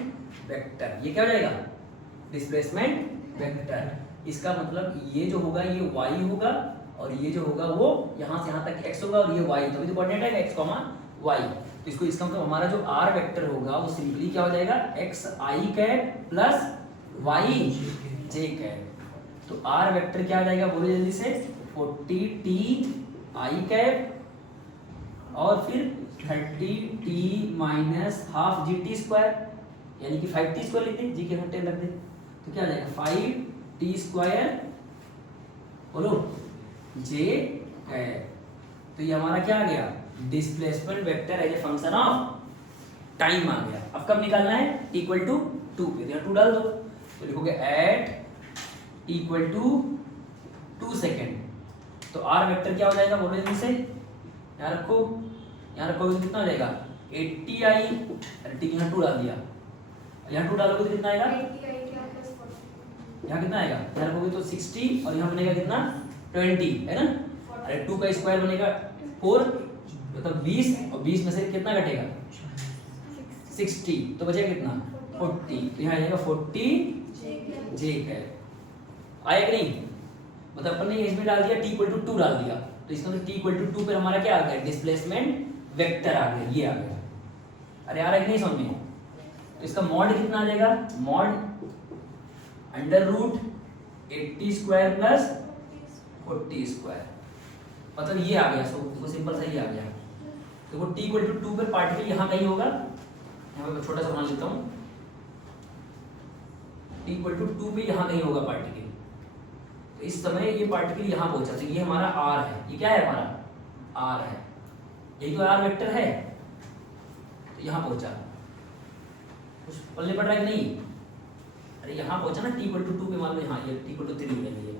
वेक्टर। ये क्या हो जाएगा डिस्प्लेसमेंट वेक्टर। इसका मतलब ये जो होगा ये y होगा और ये जो होगा वो यहाँ से यहाँ तक x होगा और ये y, तो अभी तो कोऑर्डिनेट है x, y, तो इसको इसका मतलब हमारा जो r वेक्टर होगा वो सिंपली क्या हो जाएगा x i cap plus y j cap. तो r वेक्टर क्या आ जाएगा बोलो जल्दी से, 40 t i कैप और फिर 30 t minus half G T square, यानी कि 5t स्क्वायर लिख दे, जी के घंटे लग दे, तो क्या आ जाएगा 5t स्क्वायर बोलो j कैप। तो ये हमारा क्या आ गया, displacement vector as a function of time आ गया। अब कब निकालना है, t इक्वल टू 2 पे, यहाँ 2 डाल दो, तो लिखोगे at t equal to 2 second. तो r वेक्टर क्या हो जाएगा बोलो जल्दी से, यहाँ रखो, यहाँ रखोगे तो कितना हो जाएगा 80i, अरे ठीक यहाँ 2 डाल दिया, यहाँ 2 डालोगे तो कितना आएगा, यहाँ कितना आएगा, यहाँ रखोगे तो 60 और यहाँ बनेगा कितना 20 है ना, अरे 2 का स्क्वायर बनेगा 4, मतलब 20 और 20 में से कितना घटेगा 60, तो बचेगा कितना 40, तो यहाँ आ जाएगा 40 j कैप। आया कि नहीं, मतलब अपन ने इसमें डाल दिया t इक्वल टू 2 डाल दिया, तो इसका मतलब t इक्वल टू 2 पे हमारा क्या आ गया, डिस्प्लेसमेंट वेक्टर आ गया, ये आ गया। अरे आ रहा है कि नहीं समझ में, तो इसका मॉड कितना आ जाएगा, mod under root 80 square plus 40 square, मतलब ये आ गया, सो सिंपल सा ही आ गया। देखो t इक्वल टू 2 पे पार्टिकल यहाँ कहीं होगा, यहाँ पे छोटा सा मान लेता हूँ, t इक्वल टू 2 पे यहाँ कहीं होगा पार्टिकल, तो इस समय ये पार्टिकल यहाँ पहुंचा, तो ये हमारा r है, ये क्या है हमारा r है, यही तो r वेक्टर है, तो यहाँ पहुंचा, कुछ पल्ले पड़ रहा है कि नहीं, अरे यहाँ पहुंचा ना t इक्वल टू 2 पे, मान लो यहाँ ये t इक्वल टू 3 है,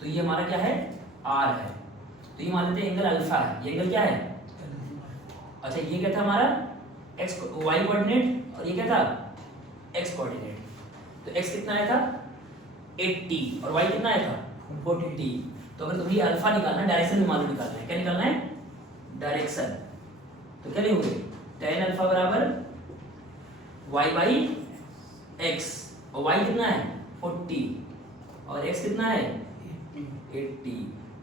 तो ये हमारा क्या है r है, तो ये मान लेते हैं एंगल अल्फा है, ये एंगल क्या है, अच्छा ये क्या था हमारा x y कोऑर्डिनेट और ये क्या था x कोऑर्डिनेट, तो x कितना आया था 80 और y कितना आया था 40, तो अगर तुम्हें अल्फा निकालना है, डायरेक्शन में मालूम निकालना है, क्या निकालना है डायरेक्शन, तो क्या लिखोगे tan अल्फा बराबर y बाई x, और y कितना है 40 और x कितना है 80,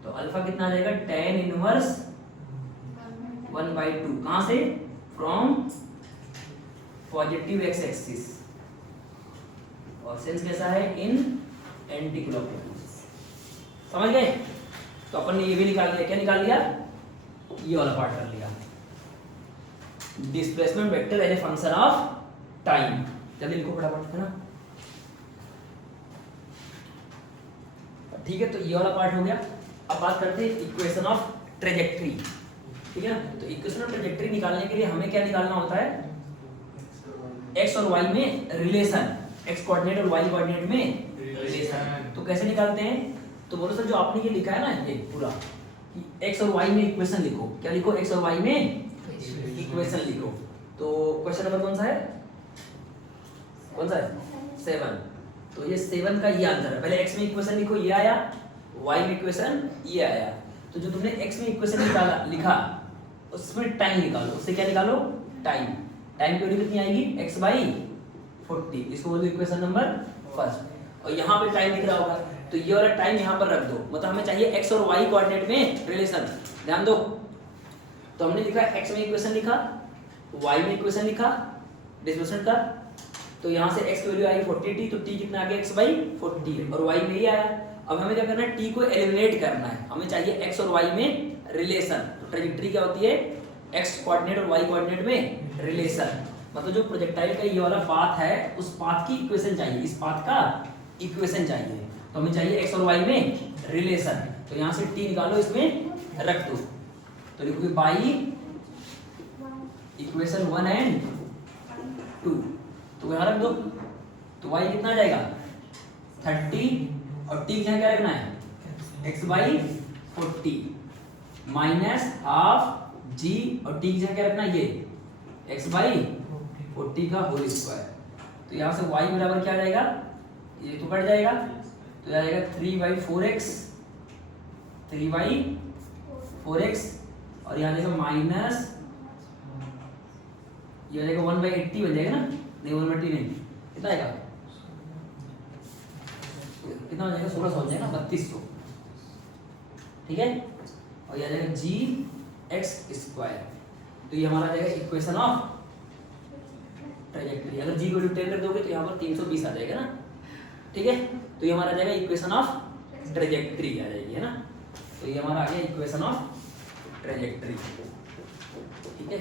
तो अल्फा कितना आ जाएगा tan इनवर्स 1/2, कहाँ से, फ्रॉम पॉजिटिव x एक्सिस, और सेंस कैसा है इन एंटी क्लॉकवाइज, समझ गए। तो अपन ने ये भी निकाल लिया, क्या निकाल लिया, ये वाला पार्ट कर लिया, displacement vector as a function of time. जल्दी लिखो फटाफट, है ना, ठीक है। तो ये वाला पार्ट हो गया। अब बात करते हैं इक्वेशन ऑफ ट्रेजेक्ट्री, ठीक है ना। तो इक्वेशन ऑफ ट्रेजेक्ट्री निकालने के लिए हमें क्या निकालना होता है, एक्स और वाई में रिलेशन, एक्स कोऑर्डिनेट और वाई कोऑर्डिनेट में रिलेशन। तो कैसे निकालते हैं, तो बोलो सर जो आपने ये लिखा है ना, ये पूरा एक्स और वाई में इक्वेशन लिखो, क्या लिखो, एक्स और वाई में इक्वेशन लिखो। तो क्वेश्चन नंबर कौन सा है, कौन सा है 7, तो ये 7 का ये आंसर है। पहले x में इक्वेशन लिखो, ये आया, y में इक्वेशन ये आया। तो जो तुमने x में इक्वेशन निकाला लिखा, उसमें टाइम निकालो, उससे क्या निकालो टाइम, टाइम की वैल्यू कितनी आएगी x बाई 40, इसको बोलो इक्वेशन नंबर फर्स्ट। और यहाँ पे टाइम दिख रहा होगा, तो ये वाला टाइम यहाँ पर रख दो, मतलब हमें चाहिए x और y कोऑर्डिनेट में रिलेशन, ध्यान दो। तो हमने लिखा x में इक्वेशन लिखा, y में इक्वेशन लिखा डिस्प्लेसमेंट का, तो यहाँ से x की वैल्यू आएगी 40t, तो t कितना आ गया x बाई 40 और y में ही आया। अब हमें क्या करना है, t को एलिमिनेट करना है, हमें चाहिए x और y में रिलेशन। तो ट्रेजेक्टरी क्या होती है, x कोऑर्डिनेट और y कोऑर्डिनेट में रिलेशन, मतलब जो प्रोजेक्टाइल का ये वाला पाथ है उस पाथ की इक्वेशन चाहिए, इस पाथ का इक्वेशन चाहिए। तो हमें चाहिए x और y में रिलेशन, तो यहाँ से t निकालो, इसमें रख दो, तो लिखोगे बाई इक्वेशन 1 एंड 2, तो यहाँ रख दो। तो y कितना आ जाएगा 30 और t क्या रखना है x by 40 minus half g और t क्या रखना है ये x बाई 40 का होल स्क्वायर। तो यहाँ से y बराबर क्या आ जाएगा, ये तो कट जाएगा, तो आ जाएगा 3/4x, 3/4x और यहाँ देखो माइनस ये हो जाएगा 1/80 बन जाएगा ना, नहीं 1/80 नहीं, कितना आएगा, कितना हो जाएगा 1600 हो जाएगा, 3200 ठीक है, और ये आ जाएगा जी एक्स स्क्वायर। तो ये हमारा आ जाएगा इक्वेशन ऑफ ट्रेजेक्टरी। अगर जी को 10 कर दोगे तो यहाँ पर 320 आ जाएगा ना, ठीक है। तो ये हमारा आ जाएगा इक्वेशन ऑफ ट्रेजेक्टरी आ जाएगी, है ना। तो ये हमारा आ गया इक्वेशन ऑफ ट्रेजेक्टरी, ठीक है।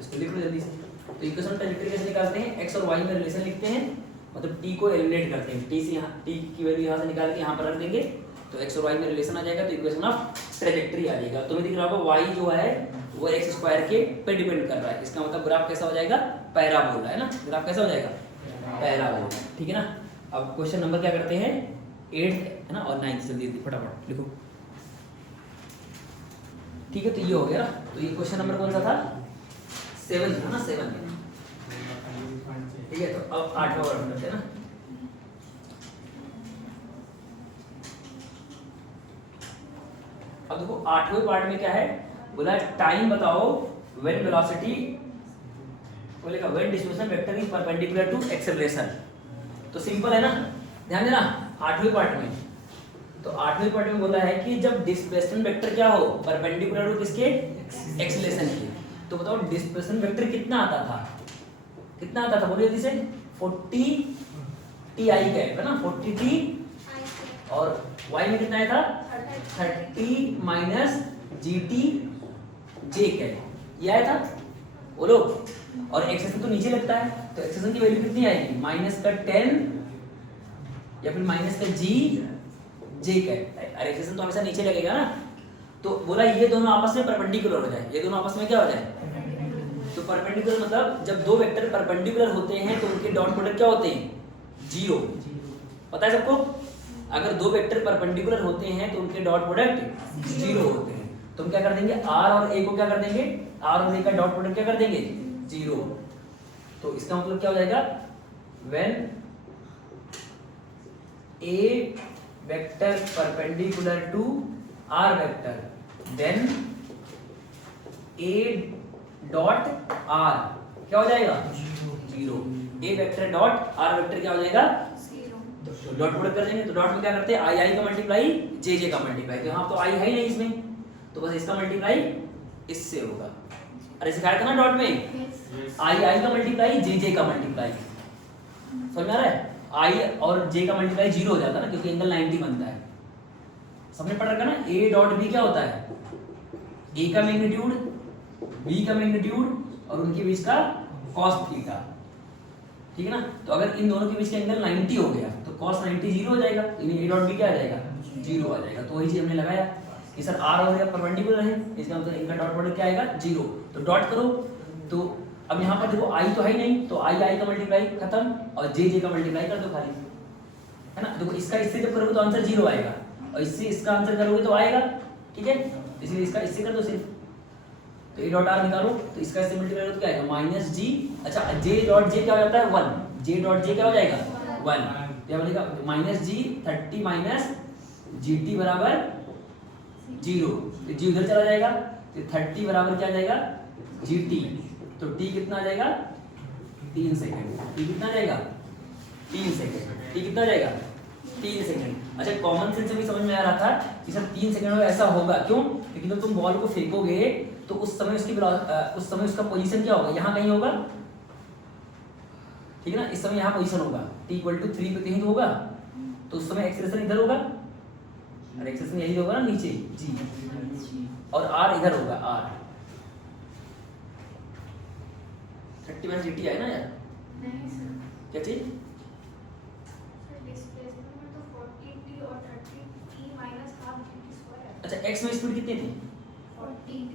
इसको लिख लो जल्दी से। तो इक्वेशन ऑफ ट्रेजेक्टरी कैसे निकालते हैं, एक्स और वाई में रिलेशन लिखते हैं, मतलब टी को एलिमिनेट करते हैं, टी से यहाँ टी की वैल्यू यहाँ से निकाल के यहाँ पर रख देंगे तो एक्स और वाई में रिलेशन आ जाएगा, तो इक्वेशन ऑफ ट्रेजेक्टरी आ जाएगा। तुम्हें दिख रहा होगा वाई जो है वो एक्स स्क्वायर के पे डिपेंड कर रहा है, इसका मतलब ग्राफ कैसा हो जाएगा, पैराबोला, है ना। ग्राफ कैसा हो जाएगा, पैराबोला, ठीक है ना। अब क्वेश्चन नंबर क्या करते हैं, 8 है ना और 9, जल्दी फटाफट लिखो, ठीक है। तो ये हो गया, तो ये क्वेश्चन नंबर कौन सा था, 7 था ना, 7, ठीक है। तो अब 8वां वर्ड करते हैं ना। अब देखो 8वें पार्ट में क्या है, बोला टाइम बताओ व्हेन वेलोसिटी, बोलेगा when displacement vector is perpendicular to acceleration. तो सिंपल है ना, ध्यान देना 8वें पार्ट में। तो 8वें पार्ट में बोला है कि जब डिस्प्लेसमेंट वेक्टर क्या हो, परपेंडिकुलर हो किसके, एक्सेलरेशन के। तो बताओ डिस्प्लेसमेंट वेक्टर कितना आता था, कितना आता था, बोलिए जल्दी से, 40 टी आई कैप, है ना, 40 टी, और y में कितना आया था, 30 माइनस जी टी जे कैप, ये आया था, बोलो। और एक्सेसन तो नीचे लगता है, तो एक्सेसन की वैल्यू कितनी आएगी, माइनस का 10 या फिर माइनस का जी जे कैप, और एक्सेसन तो हमेशा नीचे लगेगा ना। तो बोला ये दोनों आपस में परपेंडिकुलर हो जाए, ये दोनों आपस में क्या हो जाए, तो परपेंडिकुलर मतलब जब दो वेक्टर परपेंडिकुलर होते हैं तो उनके डॉट प्रोडक्ट क्या होते हैं, 0, पता है सबको। अगर दो वेक्टर परपेंडिकुलर होते हैं तो उनके डॉट प्रोडक्ट 0 होते हैं, तो हम क्या कर देंगे, r और a को क्या कर देंगे, r और a का डॉट प्रोडक्ट क्या कर देंगे, 0। तो इसका मतलब क्या हो जाएगा, when a vector perpendicular to r vector then a dot r क्या हो जाएगा, 0। a vector dot r vector क्या हो जाएगा, तो डॉट प्रोडक्ट कर देंगे। तो डॉट में क्या करते हैं, आई आई का मल्टीप्लाई जे जे का मल्टीप्लाई, तो यहाँ तो आई है ही नहीं इसमें, तो बस इसका मल्टीप्लाई इससे होगा। अरे सिखाया था ना डॉट में, आई आई का मल्टीप्लाई जे जे का मल्टीप्लाई, समझ में आ रहा है। आई और जे का मल्टीप्लाई 0 हो जाता है ना, क्योंकि एंगल 90 बनता है, सबने पढ़ रखा ना। ए डॉट बी क्या होता है, ए का मैग्नीट्यूड, बी का मैग्नीट्यूड और उनके बीच का cos थीटा, ठीक है ना। तो अगर इन दोनों के बीच का एंगल 90 हो गया तो cos 90 0 हो जाएगा, तो ए डॉट बी क्या आ जाएगा, 0 आ जाएगा। तो वही चीज हमने लगाया कि सर r और a परपेंडिकुलर है, इसका मतलब इनका डॉट प्रोडक्ट क्या आएगा, 0। तो डॉट करो, तो अब यहाँ पर देखो i तो है ही नहीं, तो आई आई का मल्टीप्लाई खत्म और जे जे का मल्टीप्लाई कर दो खाली, है ना। देखो इसका इससे जब करोगे तो आंसर 0 आएगा, और इससे इसका आंसर करोगे तो आएगा, ठीक है। इसलिए इसका इससे कर दो सिर्फ, तो ए डॉट आर निकालो, तो इसका इससे मल्टीप्लाई करो तो क्या आएगा, माइनस जी, अच्छा जे डॉट जे क्या हो जाता है, 1, जे डॉट जे क्या हो जाएगा, 1, क्या बनेगा, माइनस जी 30 माइनस जी टी बराबर 0, तो जी उधर चला जाएगा, तो 30 बराबर क्या आ जाएगा, जी टी, तो टी कितना आ जाएगा, 3 सेकेंड, टी कितना आ जाएगा, 3 सेकेंड, टी कितना आ जाएगा, 3 सेकेंड। अच्छा कॉमन सेंस से भी समझ में आ रहा था कि सर 3 सेकेंड में ऐसा होगा, क्यों, क्योंकि जब तुम बॉल को फेंकोगे तो उस समय उसका पोजीशन क्या होगा, यहाँ कहीं होगा, ठीक है ना। इस समय यहाँ पोजीशन होगा, t = 3 पे कहीं तो होगा, तो उस समय एक्सेलरेशन इधर होगा, और एक्सेलरेशन यही होगा ना नीचे g, और r इधर होगा, r 30 माइनस dt है ना यार, नहीं सर, क्या चीज, डिस्प्लेसमेंट में तो 40t और 30t minus half gt square, अच्छा x में स्पीड कितनी थी,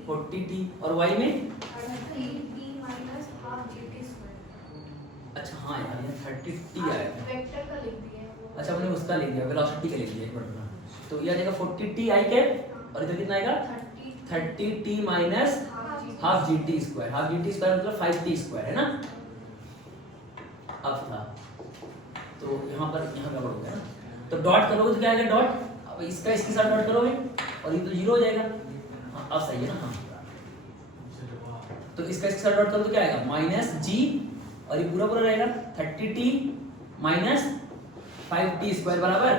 40t, और y में 30t minus half gt square. अच्छा हाँ यार ये 30t आया था, वेक्टर का लिख दिया है वो। अच्छा हमने उसका ले लिया, वेलोसिटी का ले लिया एक बार, तो ये आ जाएगा 40t आई कैप, और इधर कितना आएगा 30t minus half G T square, half G T square मतलब 5t स्क्वायर, है ना। अब था तो यहाँ पर यहाँ का बढ़ गया ना, तो डॉट करोगे तो क्या आएगा डॉट, अब इसका इसके साथ डॉट करोगे और ये तो 0 हो जाएगा, हाँ अब सही है ना, हाँ तो इसका इसके साथ डॉट करो तो क्या आएगा, माइनस जी, और ये पूरा पूरा रहेगा 30t माइनस 5t स्क्वायर बराबर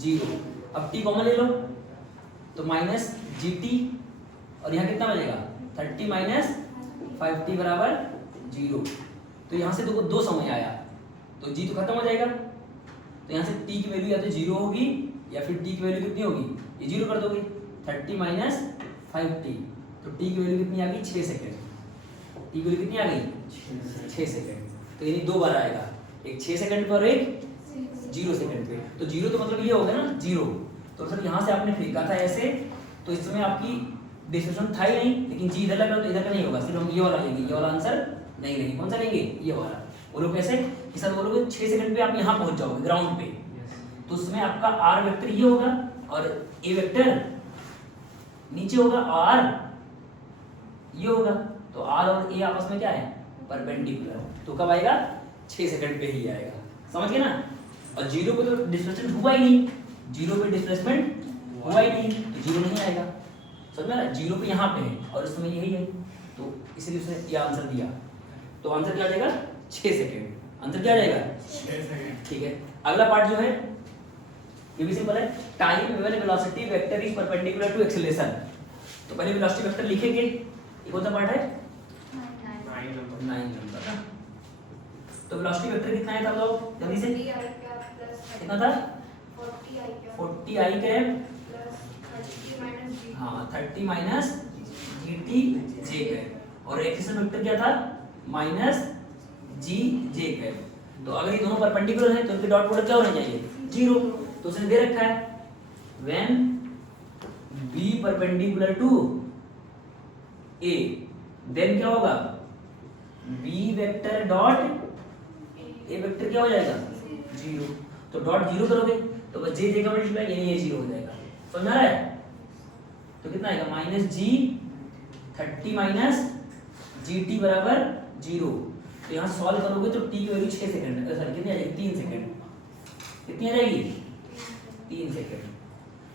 0। अब t कॉमन ले लो, तो माइनस GT, और यहाँ कितना बचेगा 30 माइनस 5T बराबर 0। तो यहाँ से दो समय आया तो G तो खत्म हो जाएगा, तो यहाँ से T की वैल्यू या तो 0 होगी या फिर T की वैल्यू कितनी होगी, ये 0 कर दोगे, 30 माइनस 5T, तो T की वैल्यू कितनी आ गई 6 सेकेंड। T की वैल्यू कितनी आ गई 6 सेकेंड। तो यानी दो बार आएगा, एक 6 सेकंड पर और एक 0 सेकंड पे। तो 0 तो मतलब ये हो गया ना 0, तो सर यहाँ से आपने फेंका था ऐसे, तो इस समय आपकी डिस्ट्रीब्यूशन था ही नहीं, लेकिन जी इधर लग रहा तो इधर का नहीं होगा, सिर्फ हम ये वाला लेंगे, ये वाला आंसर नहीं लेंगे। कौन सा लेंगे, ये वाला। बोलो कैसे कि सर बोलोगे 6 सेकंड पे आप यहाँ पहुंच जाओगे ग्राउंड पे, तो उसमें आपका आर वेक्टर ये होगा और ए वेक्टर नीचे होगा, आर ये होगा, तो आर और ए आपस में क्या है परपेंडिकुलर, तो कब आएगा 6 सेकंड पे ही आएगा, समझ गए ना। और 0 पे तो डिस्प्लेसमेंट हुआ ही नहीं, 0 पे डिस्प्लेसमेंट हुआ ही नहीं, तो 0 नहीं आएगा, समझ में ना। 0 पे यहाँ पे है और इस समय यही है, तो इसलिए उसने ये आंसर दिया। तो आंसर क्या आ जाएगा 6 सेकंड, आंसर क्या आ जाएगा 6 सेकंड। ठीक है, अगला पार्ट जो है ये भी सिंपल है, time when velocity vector is perpendicular to acceleration. तो पहले वेलोसिटी वेक्टर लिखेंगे, ये कौन सा पार्ट है 9 नंबर ना। तो वेलोसिटी वेक्टर कितना है, तब लोग जल्दी से कितना था 40 i कैप हाँ 30 माइनस GT J कैप, और एक्सेलरेशन वेक्टर क्या था माइनस G J कैप। तो अगर ये दोनों परपेंडिकुलर हैं तो इनके डॉट प्रोडक्ट क्या होना चाहिए 0, तो उसने दे रखा है when B perpendicular to A, then क्या होगा B vector dot A vector क्या हो जाएगा 0, तो डॉट 0 करोगे तो बस J J का मल्टीप्लाई यानी ये 0 हो जाएगा, समझ आ रहा है। तो कितना आएगा माइनस G 30 माइनस GT बराबर 0। तो यहाँ सॉल्व करोगे तो T की वैल्यू 6 सेकंड, सॉरी कितनी आ जाएगी 3 सेकंड, कितनी आ जाएगी 3 सेकंड।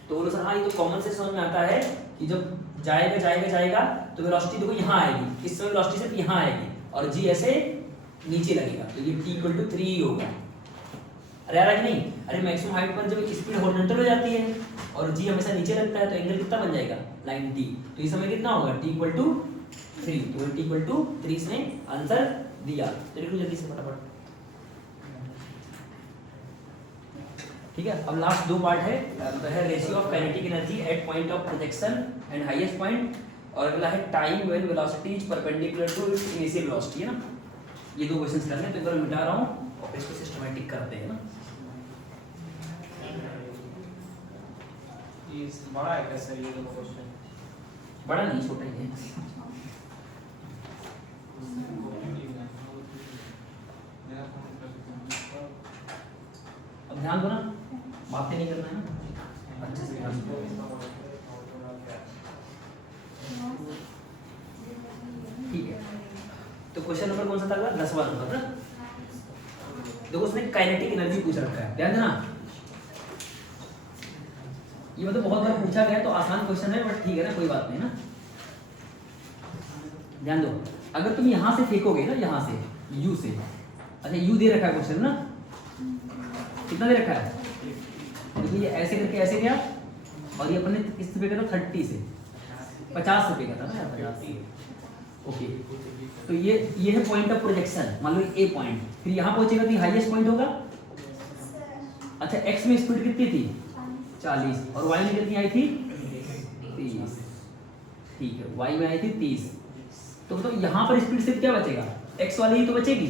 तो बोलो सर हाँ ये तो कॉमन से समझ में आता है कि जब जाएगा जाएगा जाएगा तो वेलोसिटी देखो यहाँ आएगी, इस समय वेलोसिटी सिर्फ यहाँ आएगी और G ऐसे नीचे लगेगा, तो ये T इक्वल टू 3 ही होगा। अरे यार नहीं, अरे मैक्सिमम हाइट पर जब स्पीड हॉरिजॉन्टल हो जाती है और G हमेशा नीचे लगता है तो एंगल कितना बन जाएगा 90, तो इस समय कितना होगा T इक्वल टू 3, तो T इक्वल टू 3 ने आंसर दिया। तो लिख लो जल्दी से फटाफट, ठीक है। अब लास्ट दो पार्ट है, तो है ratio of kinetic energy at point of projection and highest point, और अगला है time when velocity is perpendicular to its initial velocity, है ना। ये दो क्वेश्चंस करने तो एक बार मिटा रहा हूं और इसको सिस्टमैटिक करते हैं ना। ये बड़ा है कैसे ये दोनों क्वेश्चन, बड़ा नहीं छोटा ही है। अब ध्यान दो ना, बातें नहीं करना है ना, अच्छे से ध्यान दो। ठीक है, तो क्वेश्चन नंबर कौन सा था 10वां नंबर ना। देखो उसने काइनेटिक एनर्जी पूछ रखा है, ध्यान देना। ये मतलब बहुत बार पूछा गया तो आसान क्वेश्चन है, बट ठीक है ना, कोई बात नहीं ना। ध्यान दो, अगर तुम यहाँ से फेंकोगे ना, यहाँ से U से, अच्छा U दे रखा है क्वेश्चन ना, कितना दे रखा है, देखिए ये ऐसे करके ऐसे गया और ये अपने किस पे गया था 30 से 50 से गया था ना, 50। ओके, तो ये है पॉइंट ऑफ प्रोजेक्शन, मान लो ए पॉइंट, फिर यहाँ पहुंचेगा तो हाईएस्ट पॉइंट होगा। अच्छा x में स्पीड कितनी थी 40 और y में कितनी आई थी 30, ठीक है, y में आई थी 30। तो यहाँ पर स्पीड सिर्फ क्या बचेगा x वाली ही तो बचेगी।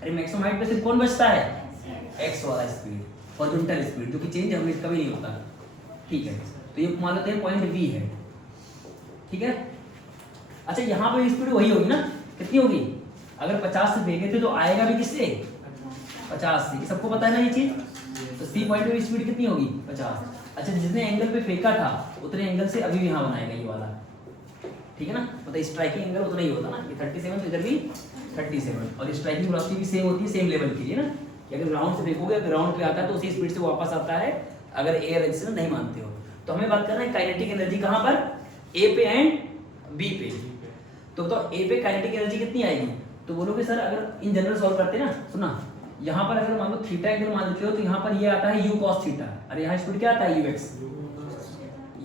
अरे मैक्सिमम हाइट पे सिर्फ कौन बचता है x वाला स्पीड, हॉरिजॉन्टल स्पीड, जो कि चेंज हमें कभी नहीं होता, ठीक है। तो ये मान लेते हैं पॉइंट v है, ठीक है। अच्छा यहाँ पे स्पीड वही होगी ना, कितनी होगी, अगर 50 से फेंके थे तो आएगा भी किससे 50 से, सबको पता है ना ये चीज। तो सी पॉइंट पे स्पीड कितनी होगी 50। अच्छा जितने एंगल पे फेंका था उतने एंगल से अभी भी यहाँ बनाएगा ये वाला, ठीक है ना, मतलब स्ट्राइकिंग एंगल उतना ही होता ना, ये 37 तो इधर भी 37, और स्ट्राइकिंग वेलोसिटी भी सेम होती है, सेम लेवल की है ना, कि अगर ग्राउंड से फेंकोगे ग्राउंड पे आता है तो उसी स्पीड से वापस आता है, अगर एयर रेजिस्टेंस नहीं मानते हो। तो हमें बात करना है काइनेटिक एनर्जी कहाँ पर, ए पे एंड बी पे। तो बताओ ए पे काइनेटिक एनर्जी कितनी आएगी, तो बोलोगे सर अगर इन जनरल सॉल्व करते हैं ना, सुना यहाँ पर अगर मान लो थीटा एंगल मान लेते हो तो यहाँ पर ये आता है u cos थीटा, अरे यहाँ स्पीड क्या आता है ux,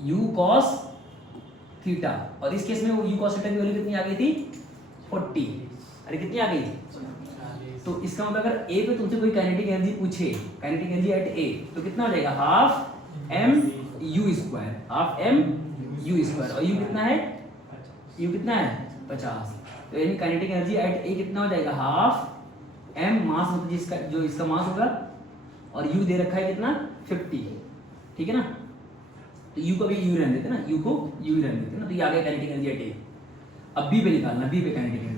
u cos थीटा, और इस केस में वो u cos थीटा की वैल्यू कितनी आ गई थी 40। अरे कितनी आ गई? तो इसका मतलब अगर a पे तुमसे कोई काइनेटिक एनर्जी पूछे, काइनेटिक एनर्जी एट a, तो कितना हो जाएगा half m u square, half m u square, और u कितना है? u कितना है 50। तो यानी काइनेटिक एनर्जी एट a कितना हो जाएगा हाफ m मास, मतलब जिसका जो इसका मास होगा, और u दे रखा है कितना 50, ठीक है ना। तो u को भी u रहने देते ना, u को u रहने देते ना, तो ये आ गया काइनेटिक एनर्जी एट a। अब b पे निकालना, b पे काइनेटिक एनर्जी,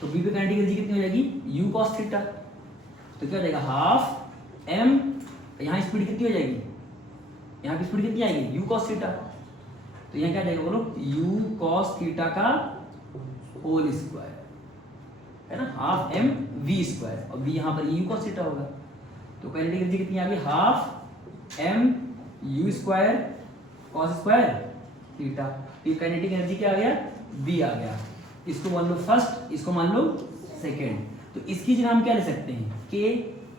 तो b पे काइनेटिक एनर्जी कितनी हो जाएगी u cos थीटा, तो क्या हो जाएगा हाफ m, यहाँ स्पीड कितनी हो जाएगी, यहाँ की स्पीड कितनी आएगी u cos थीटा, तो यहाँ क्या आ जाएगा बोलो u cos थीटा का होल स्क्वायर, है ना, हाफ m v स्क्वायर, और v यहाँ पर u cos थीटा होगा। तो काइनेटिक एनर्जी कितनी आ गई half m u square cos square theta. ये काइनेटिक एनर्जी क्या आ गया b आ गया। इसको मान लो फर्स्ट, इसको मान लो सेकेंड, तो इसकी जगह हम क्या ले सकते हैं k,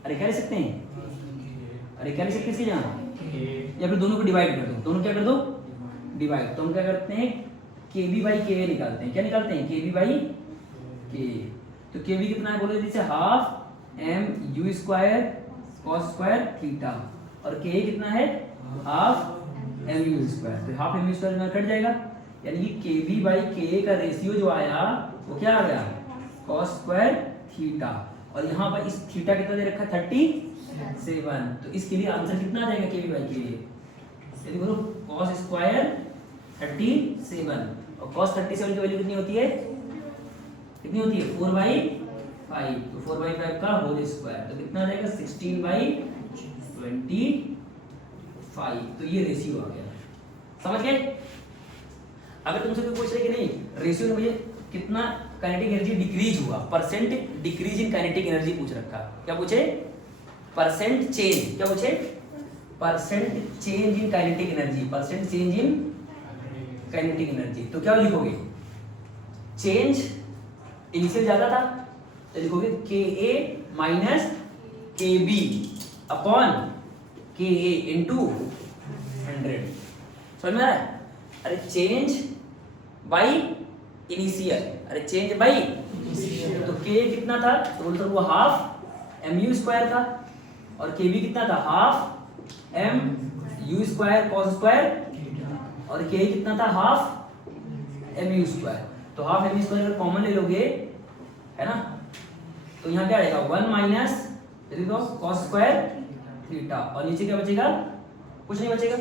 अरे क्या ले सकते हैं, अरे क्या ले सकते हैं इसकी जगह, या फिर दोनों को डिवाइड कर दो, दोनों क्या कर दो डिवाइड, तो हम क्या करते हैं kb बाई ka निकालते हैं, क्या निकालते हैं kb बाई ka। तो kb कितना है बोलो जैसे half m u square cos square theta, और ka कितना है हाफ m u स्क्वायर, तो हाफ m u स्क्वायर में कट जाएगा, यानी कि kb बाई ka का रेशियो जो आया वो क्या आ गया cos स्क्वायर थीटा, और यहाँ पर इस थीटा कितना दे रखा है 37, तो इसके लिए आंसर कितना आ जाएगा kb बाई ka, यदि बोलो cos स्क्वायर 37, और cos 37 की वैल्यू कितनी होती है, कितनी होती है 4/5, तो 4/5 का होल स्क्वायर, तो कितना आ जाएगा 16/25, तो ये रेशियो आ गया, समझ गए। अगर तुमसे कोई पूछ रहे कि नहीं रेशियो में मुझे कितना काइनेटिक एनर्जी डिक्रीज हुआ, percent decrease in kinetic energy पूछ रखा, क्या पूछे परसेंट चेंज, क्या पूछे percent change in kinetic energy, percent change in kinetic energy, तो क्या लिखोगे चेंज इनिशियल ज्यादा था तो लिखोगे ka minus kb upon ka into 100, समझ में आ रहा है। अरे चेंज बाई इनिशियल, अरे चेंज बाई तो k कितना था, तो बोलते वो हाफ mu स्क्वायर था, और kb कितना था half m u square cos square, और k कितना था हाफ mu स्क्वायर, तो हाफ mu स्क्वायर अगर कॉमन ले लोगे है ना, तो यहाँ क्या आएगा 1 माइनस cos स्क्वायर थीटा, और नीचे क्या बचेगा कुछ नहीं बचेगा,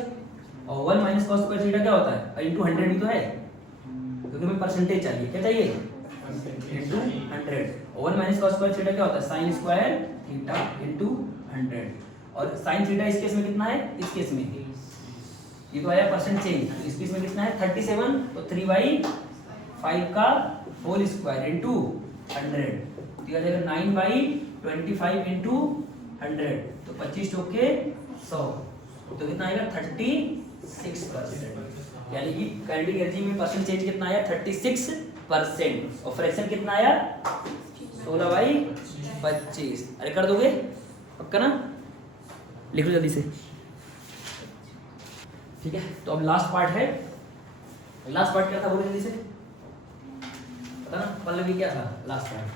और 1 माइनस cos स्क्वायर थीटा क्या होता है इंटू 100 ही तो है, क्योंकि हमें परसेंटेज चाहिए, क्या चाहिए इंटू 100, और 1 माइनस cos स्क्वायर थीटा क्या होता है साइन स्क्वायर थीटा इंटू 100, और साइन थीटा इस केस में कितना है, इस केस में ये तो आया परसेंट चेंज, तो इस केस में कितना है 37, तो 3/5 का होल स्क्वायर इंटू 100, तो ये आ जाएगा 9/25 इंटू 100, तो 25 चौके 100, तो कितना आएगा 36%, यानी कि काइनेटिक एनर्जी में परसेंट चेंज कितना आया 36%, और फ्रैक्शन कितना आया 16/25। अरे कर दोगे पक्का ना, लिख लो जल्दी से, ठीक है। तो अब लास्ट पार्ट है, लास्ट पार्ट क्या था बोलो जल्दी से, पता ना पल्लवी क्या था लास्ट पार्ट,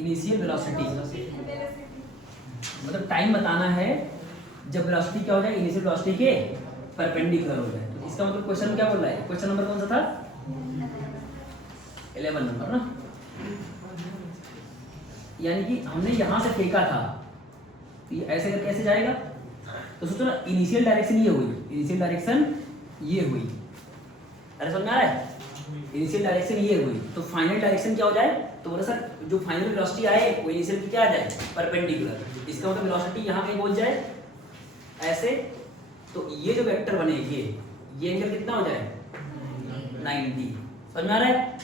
इनिशियल वेलोसिटी, मतलब टाइम बताना है जब वेलोसिटी क्या हो जाए इनिशियल वेलोसिटी के परपेंडिकुलर हो जाए, तो इसका मतलब क्वेश्चन क्या बोल रहा है, क्वेश्चन नंबर कौन सा था 11 नंबर ना, यानी कि हमने यहां से फेंका था, तो ये ऐसे करके कैसे जाएगा, तो सोचो ना इनिशियल डायरेक्शन ये हुई, इनिशियल डायरेक्शन ये हुई, अरे समझ में आ रहा है, इनिशियल डायरेक्शन ये हुई, तो फाइनल डायरेक्शन क्या हो जाए, तो बोला सर जो फाइनल वेलोसिटी आए वो इनिशियल की क्या आ जाए परपेंडिकुलर, इसका मतलब वेलोसिटी यहाँ कहीं पहुंच जाए ऐसे, तो ये जो वेक्टर बने ये एंगल कितना हो जाए 90, समझ में आ रहा है,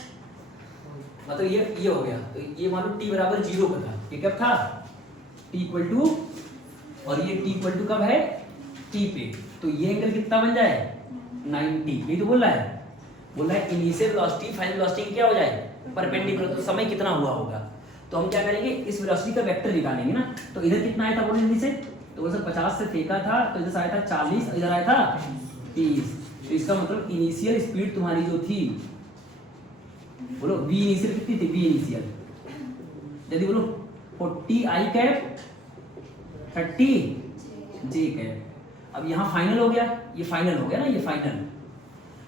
मतलब ये हो गया, तो ये मान लो t बराबर 0 का था, ये कब था t इक्वल टू, और ये t इक्वल टू कब है t पे, तो ये एंगल कितना बन जाए 90, यही तो बोल रहा है इनिशियल वेलोसिटी फाइनल वेलोसिटी क्या हो जाए परपेंडिकुलर, तो समय कितना हुआ होगा, तो हम क्या करेंगे, इस वेलोसिटी का वेक्टर निकालेंगे ना। तो इधर कितना आया था बोलो जल्दी से, तो बोलो सर 50 से फेंका था तो इधर से आया था 40, इधर आया था 30। तो इसका मतलब इनिशियल स्पीड तुम्हारी जो थी, बोलो v इनिशियल कितनी थी, v इनिशियल जल्दी बोलो 40 i कैप 30 j कैप। अब यहाँ फाइनल हो गया, ये फाइनल हो गया ना, ये फाइनल,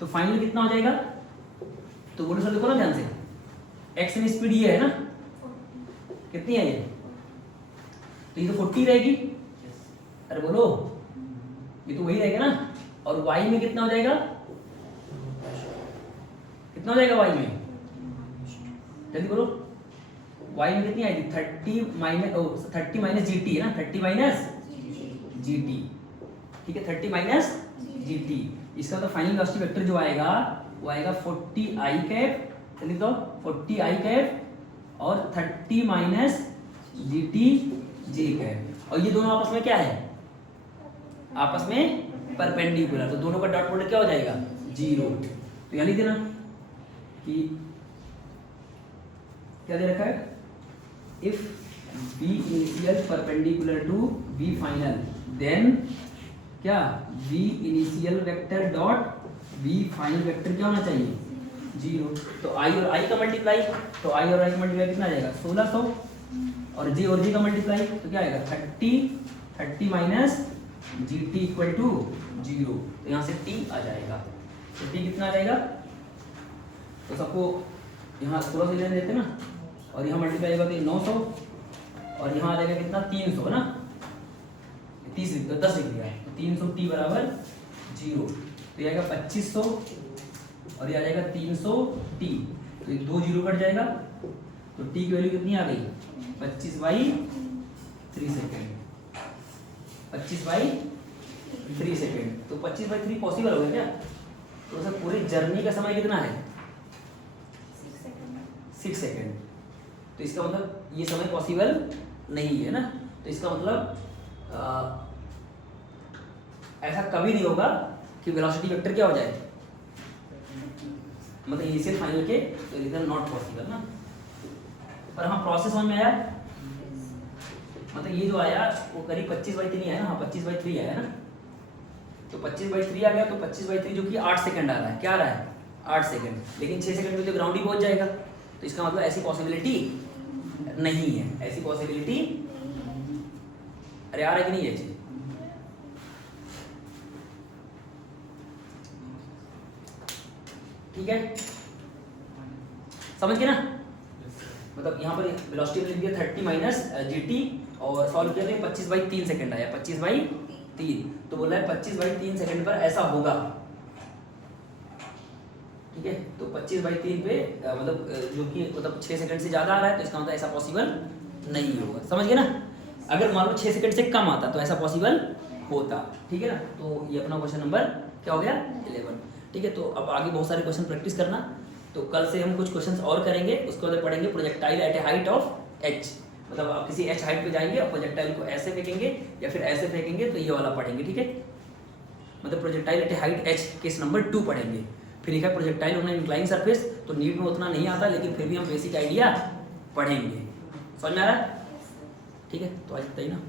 तो फाइनल कितना हो जाएगा, तो बोलो सर देखो ना ध्यान से, x में स्पीड ये है ना, कितनी है ये, तो ये तो 40 रहेगी, अरे बोलो ये तो वही रहेगा ना। और y में कितना हो जाएगा, कितना हो जाएगा y में, जल्दी बोलो, y में कितनी आएगी 30 माइनस जी टी है ना, 30 माइनस जी टी, ठीक है 30 माइनस जी टी। इसका तो फाइनल वेलोसिटी वेक्टर जो आएगा वो आएगा 40 आई कैप, चलिए तो 40 आई कैप और 30 माइनस जी टी जे कैप। और ये दोनों आपस में क्या है, आपस में परपेंडिकुलर, तो दोनों का डॉट प्रोडक्ट क्या हो जाएगा 0। तो यहाँ लिख देना कि क्या दे रखा है, if v initial perpendicular to v final then क्या v initial vector dot v final vector क्या होना चाहिए 0। तो i और i का मल्टीप्लाई, तो i और i का मल्टीप्लाई कितना आ जाएगा 1600, और j और j का मल्टीप्लाई तो क्या आएगा 30 minus ji T equal to 0। तो यहाँ से t आ जाएगा, तो t कितना आ जाएगा, तो सबको यहाँ 1600 लेने देते ना, और यहाँ मल्टीप्लाई होगा तो 900, और यहाँ आ जाएगा कितना 300 है ना, 10 लिख दिया, तो 300 t बराबर 0। तो ये आएगा 2500 और ये आ जाएगा 300 t, तो ये 2 जीरो कट जाएगा, तो t की वैल्यू कितनी आ गई 25/3 सेकेंड, 25/3 सेकेंड। तो 25/3 पॉसिबल हो गया क्या, तो सर पूरी जर्नी का समय कितना है 6 सेकेंड। तो इसका मतलब ये समय पॉसिबल नहीं है ना, तो इसका मतलब ऐसा कभी नहीं होगा कि वेलोसिटी वेक्टर क्या हो जाए, मतलब इनिशियल फाइनल के, तो इधर नॉट पॉसिबल ना। पर हाँ प्रोसेस समझ में आया, मतलब ये जो आया वो करीब 25/3 आया ना, हाँ 25/3 आया ना, तो 25/3 आ गया, तो 25/3 जो कि 8 सेकंड आ रहा है, क्या आ रहा है 8 सेकंड, लेकिन 6 सेकंड में तो ग्राउंड ही पहुंच जाएगा। तो इसका मतलब ऐसी पॉसिबिलिटी नहीं है, ऐसी पॉसिबिलिटी, अरे आ रहा है कि नहीं है चीज, ठीक है समझ गए ना। मतलब यहाँ पर वेलोसिटी लिख दिया 30 माइनस जी टी, और सॉल्व किया तो 25/3 सेकंड आया, 25/3, तो बोला है 25/3 सेकंड पर ऐसा होगा, ठीक है। तो 25/3 पे मतलब जो कि मतलब 6 सेकंड से ज्यादा आ रहा है, तो इसका मतलब ऐसा पॉसिबल नहीं होगा, समझ गए ना। अगर मान लो 6 सेकंड से कम आता तो ऐसा पॉसिबल होता, ठीक है ना। तो ये अपना क्वेश्चन नंबर क्या हो गया 11, ठीक है। तो अब आगे बहुत सारे क्वेश्चन प्रैक्टिस करना, तो कल से हम कुछ क्वेश्चंस और करेंगे, उसके बाद पढ़ेंगे projectile eight A height of h, मतलब आप किसी h हाइट पे जाएंगे और प्रोजेक्टाइल को ऐसे फेंकेंगे या फिर ऐसे फेंकेंगे, तो ये वाला पढ़ेंगे, ठीक है। मतलब प्रोजेक्टाइल एट ए हाइट h केस नंबर 2 पढ़ेंगे। फिर एक है प्रोजेक्टाइल ऑन इंक्लाइन सरफेस, तो नीट में उतना नहीं आता, लेकिन फिर भी हम बेसिक आइडिया पढ़ेंगे, समझ में आ रहा है, ठीक है। तो आज इतना ही ना।